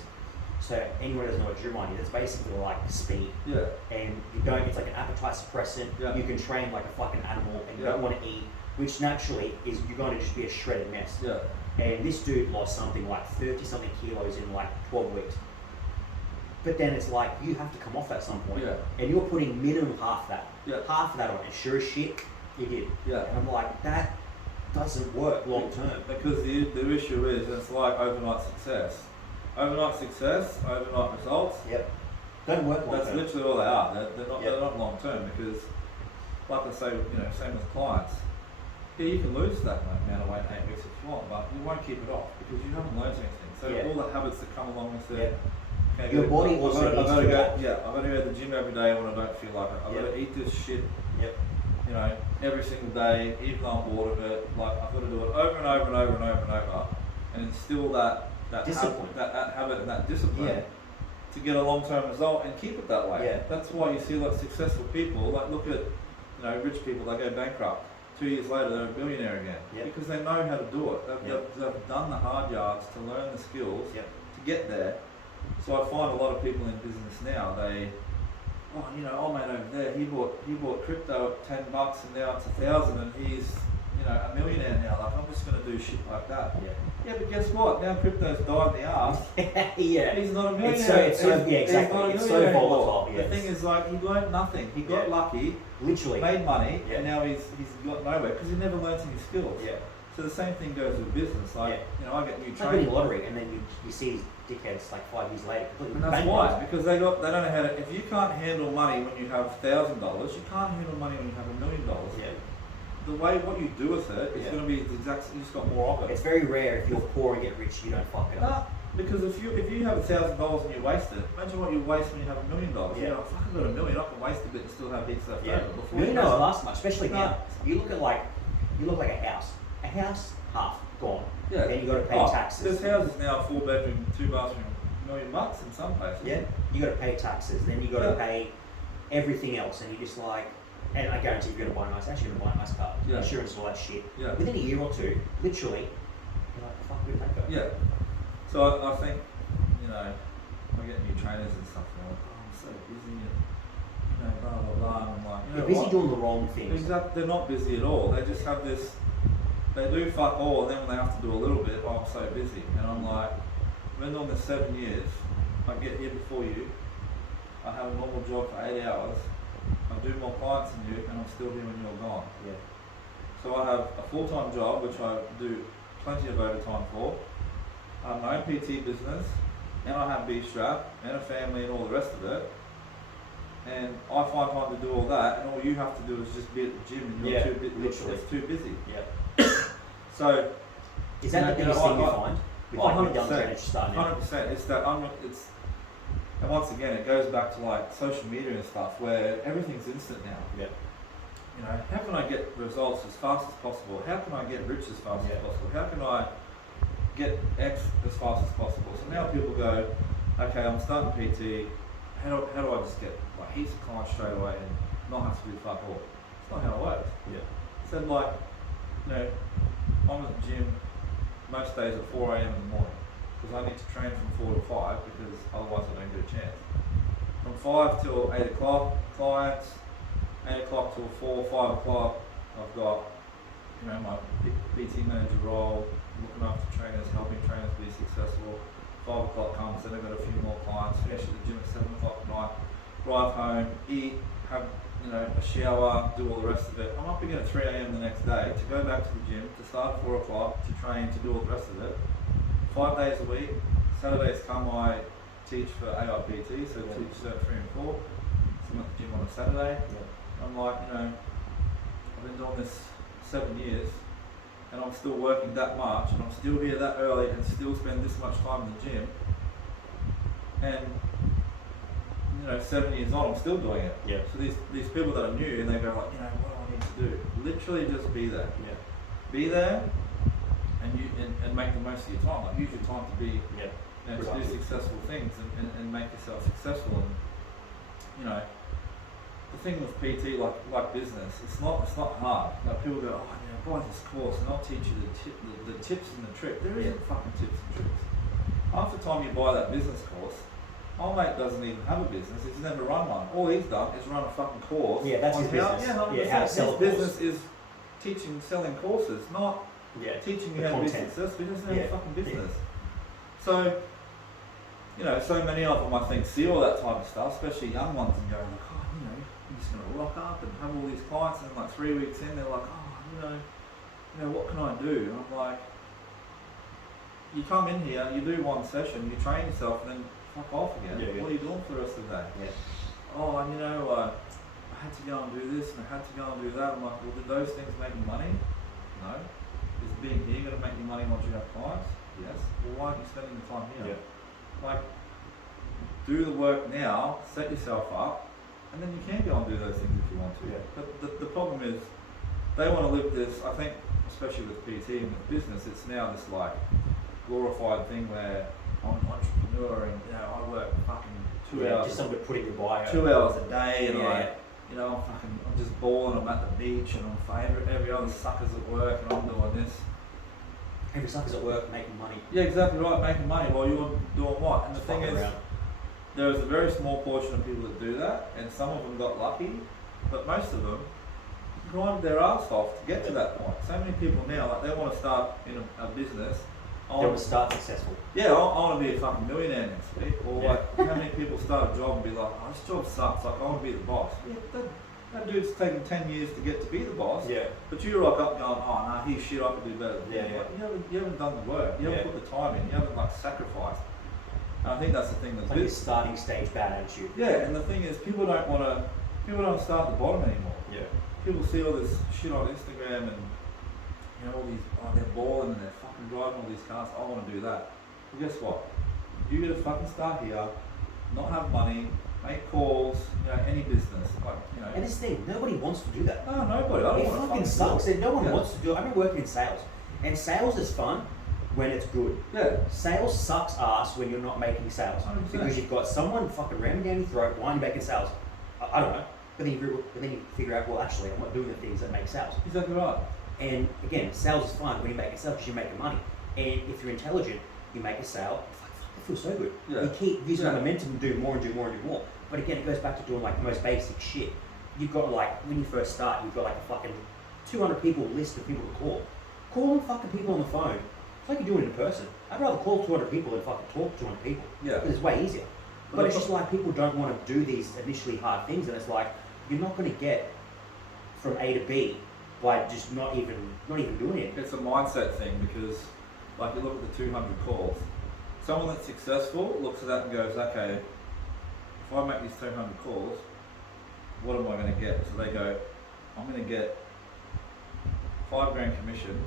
So anyone who doesn't know what Duromine is, it's basically like speed. Yeah. And it's like an appetite suppressant. Yeah. You can train like a fucking animal, and you don't want to eat, which naturally is you're going to just be a shredded mess. Yeah. And this dude lost something like 30-something kilos in like 12 weeks. But then it's like, you have to come off at some point. Yeah. And you're putting minimum half that. Yeah. Half of that on. And sure as shit, you did. Yeah. And I'm like, that doesn't work long term. Because the issue is, it's like overnight success. Overnight success, overnight results. Yep. Don't work long term. That's literally all they are. They're not long term, because, like I say, same with clients. Yeah, you can lose that amount of weight in 8 weeks if you want, but you won't keep it off because you haven't learned anything. So all the habits that come along with it. Okay, your body also needs to adapt. Yeah, I've got to go to the gym every day when I don't feel like it. I've got to eat this shit. Yep. Every single day, even though I'm bored of it. Like I've got to do it over and over and over and over and over, and instill that discipline, that habit and that discipline to get a long-term result and keep it that way. Yeah. That's why you see like successful people. Like look at rich people. They go bankrupt. 2 years later, they're a billionaire again because they know how to do it. They've done the hard yards to learn the skills to get there. So I find a lot of people in business now, old mate over there, he bought crypto at $10 and now it's 1,000, and he's a millionaire now. Like, I'm just going to do shit like that. Yeah. Yeah, but guess what? Now crypto's died in the ass. Yeah. He's not a millionaire. It's so yeah, exactly. It's so volatile. The thing is, like, he learned nothing. He got lucky, literally made money, and now he's got nowhere because he never learned any skills. Yeah. So the same thing goes with business. Like, I get new like training. winning lottery, and then you see these dickheads like 5 years later. And that's why, because they don't know how to. If you can't handle money when you have $1,000, you can't handle money when you have $1 million. Yeah. The way what you do with it is going to be the exact. You just got more of it. It's very rare if you're poor and get rich, you don't fuck it up. Because if you have $1,000 and you waste it, imagine what you waste when you have $1 million. Yeah. You're like, fuck, I've got $1 million. I can waste a bit and still have heaps left over. $1 million doesn't last much, especially now. You look like a house. A house, half gone. Yeah. Then you got to pay taxes. There's houses now, 4 bedroom, 2 bathroom, $1 million in some places. Yeah. You got to pay taxes. Then you got to pay everything else, and you're just like. And I guarantee you're going to buy a nice, car. Yeah. Insurance and all that shit. Yeah. Within a year or two, literally, you're like, fuck, where did that go? Yeah. So I think, I get new trainers and stuff, and they're like, oh, I'm so busy, and, blah, blah, blah. And I'm like, they're busy doing the wrong things. Exactly. They're not busy at all. They just have this, they do fuck all, and then when they have to do a little bit, oh, I'm so busy. And I'm like, I've been doing this 7 years, I get here before you, I have a normal job for 8 hours, I do more clients than you, and I'm still here when you're gone. Yeah. So I have a full-time job, which I do plenty of overtime for. I have my own PT business, and I have Bstrap, and a family, and all the rest of it. And I find time to do all that, and all you have to do is just be at the gym, and you're it's too busy. Yeah. So is that the biggest thing you find with like young 100%. 100%. It's that and once again, it goes back to like social media and stuff, where everything's instant now. Yeah. How can I get results as fast as possible? How can I get rich as fast as possible? How can I get X as fast as possible? So now people go, okay, I'm starting PT. How do I just get like heaps of clients straight away and not have to do fuck all? It's not how it works. Yeah. So like, I'm at the gym most days at 4 a.m. in the morning. Because I need to train from 4 to 5 because otherwise I don't get a chance. From 5 till 8 o'clock, clients, 8 o'clock till 4, 5 o'clock, I've got my PT manager role, looking after trainers, helping trainers be successful. 5 o'clock comes, then I've got a few more clients, finish at the gym at 7 o'clock at night, drive home, eat, have a shower, do all the rest of it. I'm up again at 3 a.m. the next day to go back to the gym, to start at 4 o'clock, to train, to do all the rest of it. 5 days a week. Saturdays come, I teach for AIPT, so I teach Cert 3 and 4. So I'm at the gym on a Saturday. Yeah. I'm like, I've been doing this 7 years, and I'm still working that much, and I'm still here that early, and still spend this much time in the gym. And 7 years on, I'm still doing it. Yeah. So these people that are new, and they go like, what do I need to do? Literally just be there. Yeah. Be there. And make the most of your time. Like use your time to be, to do successful things and make yourself successful. And the thing with PT, like business, it's not hard. Like people go, buy this course and I'll teach you the tips and the tricks. There isn't fucking tips and tricks. Half the time you buy that business course, my mate doesn't even have a business. He's never run one. All he's done is run a fucking course. Yeah, that's his business. How to sell a course. His business is selling courses, not teaching you how to be successful. He doesn't have a fucking business. So, so many of them I think see all that type of stuff, especially young ones, and go like, I'm just going to rock up and have all these clients, and like 3 weeks in, they're like, what can I do? And I'm like, you come in here, you do one session, you train yourself, and then fuck off again. What are you doing for the rest of the day? I had to go and do this, and I had to go and do that. I'm like, well, did those things make you money? No. Is being here going to make you money once you have clients? Yes. Well, why aren't you spending the time here? Like, do the work now, set yourself up, and then you can go and do those things if you want to. But the problem is, they want to live this, I think, especially with PT and with business, it's now this like glorified thing where I'm an entrepreneur and I work fucking 2 hours. Just something to put in your bio. 2 hours a day, and I'm just balling. I'm at the beach, and I'm favourite every other sucker's at work, and I'm doing this. Every sucker's at work making money. Yeah, exactly right, making money while you're doing what? And the thing is, there is a very small portion of people that do that, and some of them got lucky, but most of them grinded their ass off to get to that point. So many people now, like they want to start in a business. They want to start successful. Yeah, I want to be a fucking millionaire next week. Or like, how many people start a job and be like, oh, this job sucks, like I want to be the boss. Yeah, that dude's taken 10 years to get to be the boss. Yeah. But you rock up going, oh no, he's shit, I can do better. Yeah, yeah. Like, you haven't done the work. You haven't put the time in. You haven't like sacrificed. And I think that's the thing that's like a starting stage bad attitude. Yeah, and the thing is, people don't start at the bottom anymore. Yeah. People see all this shit on Instagram and you know all these, they're balling and they're fucking driving all these cars. I want to do that. Well, guess what? You got to fucking start here, not have money, make calls. You know, any business, like you know. And this thing, nobody wants to do that. No, nobody. I don't it want fucking sucks. No one wants to do it. I've been working in sales, and sales is fun when it's good. Yeah. Sales sucks ass when you're not making sales 100%. Because you've got someone fucking ramming down your throat. Why are you making sales? I don't know. But then you figure out, well, actually, I'm not doing the things that make sales. Exactly right. And again, sales is fun when you make a sale because you're making money. And if you're intelligent, you make a sale. It's like, fuck, it feels so good. Yeah. You keep using that momentum and do more and do more and do more. But again, it goes back to doing like the most basic shit. You've got like, when you first start, you've got like a fucking 200 people list of people to call. Call fucking people on the phone. It's like you're doing it in person. I'd rather call 200 people than fucking talk to 200 people. Yeah. Because it's way easier. But it's just like people don't want to do these initially hard things, and it's like you're not going to get from A to B by just not even doing it. It's a mindset thing because, like, you look at the 200 calls. Someone that's successful looks at that and goes, okay, if I make these 200 calls, what am I going to get? So they go, I'm going to get $5,000 commission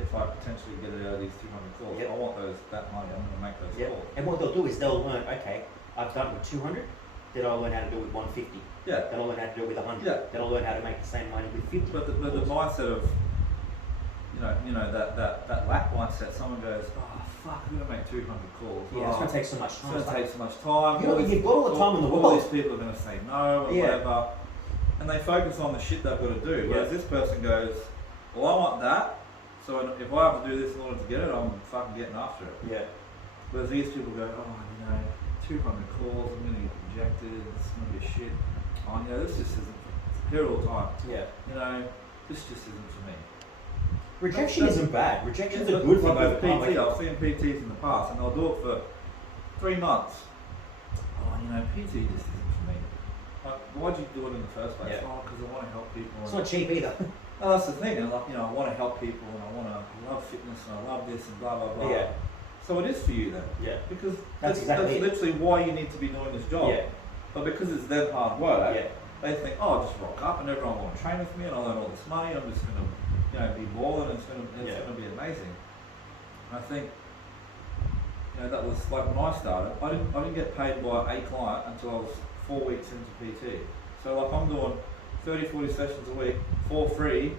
if I potentially get it out of these 200 calls. Yep. I want that money. I'm going to make those calls. And what they'll do is they'll learn, okay, I've done it with 200, then I'll learn how to do it with 150. Yeah. Then I'll learn how to do it with 100. Yeah. Then I'll learn how to make the same money with 50. But the mindset of, you know that lack mindset. Someone goes, oh fuck, I'm going to make 200 calls. Yeah, it's going to take so much time. It's going to take so much time. You've got all the time in the world. All these people are going to say no or whatever, and they focus on the shit they've got to do. Whereas this person goes, well, I want that. So if I have to do this in order to get it, I'm fucking getting after it. Yeah. Whereas these people go, oh, 200 calls, I'm going to get rejected, it's going to be shit. Oh, this just isn't, here all the time. Yeah. This just isn't for me. Rejection isn't bad. Rejection is a good thing over time. I've seen PTs in the past and they'll do it for 3 months. Oh, PT just isn't for me. Like, why'd you do it in the first place? Yeah. Oh, because I want to help people. It's not cheap either. No, that's the thing. And I want to help people and I love fitness and I love this and blah, blah, blah. Yeah. So it is for you then. Yeah. Because that's literally why you need to be doing this job. Yeah. But because it's their hard work, they think, oh, I'll just rock up and everyone will train with me and I'll earn all this money. I'm just going to, be balling and it's going to be amazing. And I think, that was like when I started. I didn't get paid by a client until I was 4 weeks into PT. So like I'm doing 30, 40 sessions a week for free